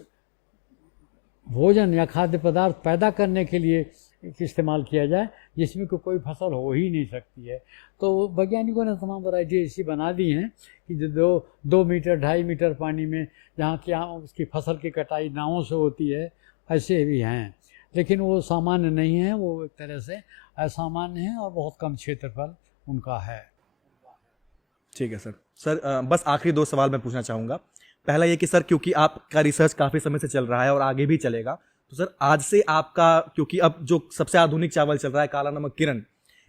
भोजन या खाद्य पदार्थ पैदा करने के लिए इस्तेमाल किया जाए, जिसमें कोई फसल हो ही नहीं सकती है। तो वैज्ञानिकों ने तमाम वैरायटी ऐसी बना दी हैं कि जो 2 मीटर 2.5 मीटर पानी में जहाँ की उसकी फसल की कटाई नावों से होती है, ऐसे भी हैं। लेकिन वो सामान्य नहीं है, वो एक तरह से असामान्य है और बहुत कम क्षेत्रफल उनका है। ठीक है सर। बस आखिरी 2 सवाल मैं पूछना चाहूँगा। पहला ये कि सर, क्योंकि आपका रिसर्च काफ़ी समय से चल रहा है और आगे भी चलेगा, तो सर आज से आपका, क्योंकि अब जो सबसे आधुनिक चावल चल रहा है काला नमक किरण,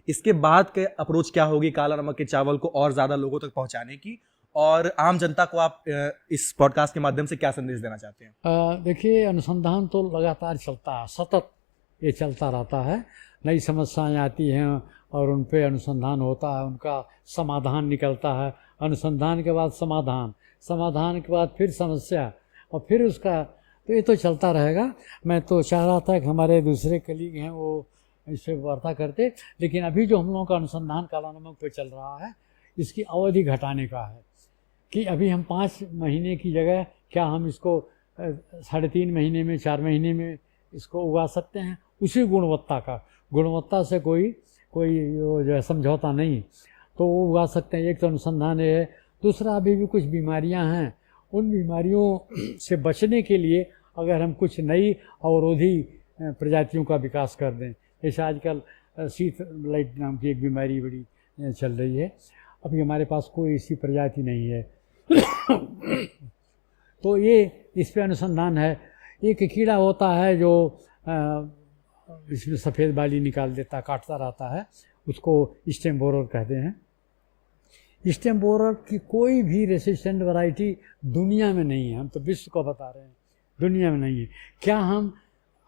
इसके बाद के अप्रोच क्या होगी काला नमक के चावल को और ज़्यादा लोगों तक पहुंचाने की, और आम जनता को आप इस पॉडकास्ट के माध्यम से क्या संदेश देना चाहते हैं? देखिए, अनुसंधान तो लगातार चलता है, सतत ये चलता रहता है। नई समस्याएं आती हैं और उन पे अनुसंधान होता है, उनका समाधान निकलता है। अनुसंधान के बाद समाधान, समाधान के बाद फिर समस्या, और फिर उसका, तो ये तो चलता रहेगा। मैं तो चाह रहा था कि हमारे दूसरे कलीग हैं वो इससे वार्ता करते, लेकिन अभी जो हम लोगों का अनुसंधान काला नमक पे चल रहा है, इसकी अवधि घटाने का है कि अभी हम 5 महीने की जगह क्या हम इसको 3.5 महीने में, 4 महीने में इसको उगा सकते हैं, उसी गुणवत्ता का, गुणवत्ता से कोई वो जो है समझौता नहीं, तो वो उगा सकते हैं। एक तो अनुसंधान है। दूसरा, अभी भी कुछ बीमारियां हैं, उन बीमारियों से बचने के लिए अगर हम कुछ नई अवरोधी प्रजातियों का विकास कर दें, जैसे आजकल शीत लाइट नाम की एक बीमारी बड़ी चल रही है, अभी हमारे पास कोई ऐसी प्रजाति नहीं है तो ये इस पे अनुसंधान है। एक कीड़ा होता है जो इसमें सफ़ेद बाली निकाल देता, काटता रहता है, उसको स्टेम बोरर कहते हैं। स्टेम बोरर की कोई भी रेसिस्टेंट वैरायटी दुनिया में नहीं है, हम तो विश्व को बता रहे हैं, दुनिया में नहीं है। क्या हम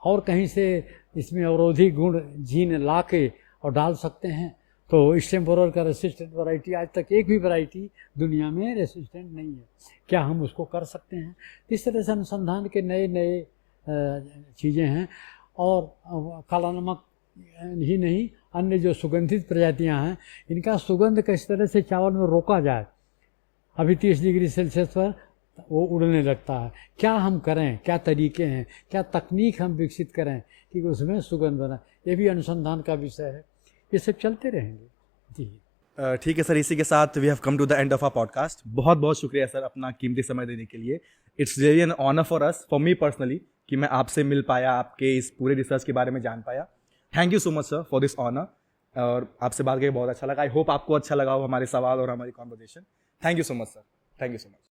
और कहीं से इसमें अवरोधी गुण जीन ला के और डाल सकते हैं? तो स्टेम बोरर का रेसिस्टेंट वैरायटी आज तक एक भी वैरायटी दुनिया में रेसिस्टेंट नहीं है। क्या हम उसको कर सकते हैं? इस तरह से अनुसंधान के नए नए चीज़ें हैं। और काला नमक ही नहीं, अन्य जो सुगंधित प्रजातियां हैं, इनका सुगंध किस तरह से चावल में रोका जाए। अभी 30 डिग्री सेल्सियस पर वो उड़ने लगता है। क्या हम करें, क्या तरीके हैं, क्या तकनीक हम विकसित करें कि उसमें सुगंध बना, ये भी अनुसंधान का विषय है। ये सब चलते रहेंगे जी। ठीक है सर, इसी के साथ we have come to the end of our podcast. बहुत बहुत शुक्रिया सर अपना कीमती समय देने के लिए। It's really an honour for us, for me personally, कि मैं आपसे मिल पाया, आपके इस पूरे रिसर्च के बारे में जान पाया। Thank you so much sir for this honour, और आपसे बात करके बहुत अच्छा लगा। आई होप आपको अच्छा लगा हो हमारे सवाल और हमारी conversation. Thank you so much sir, thank you so much.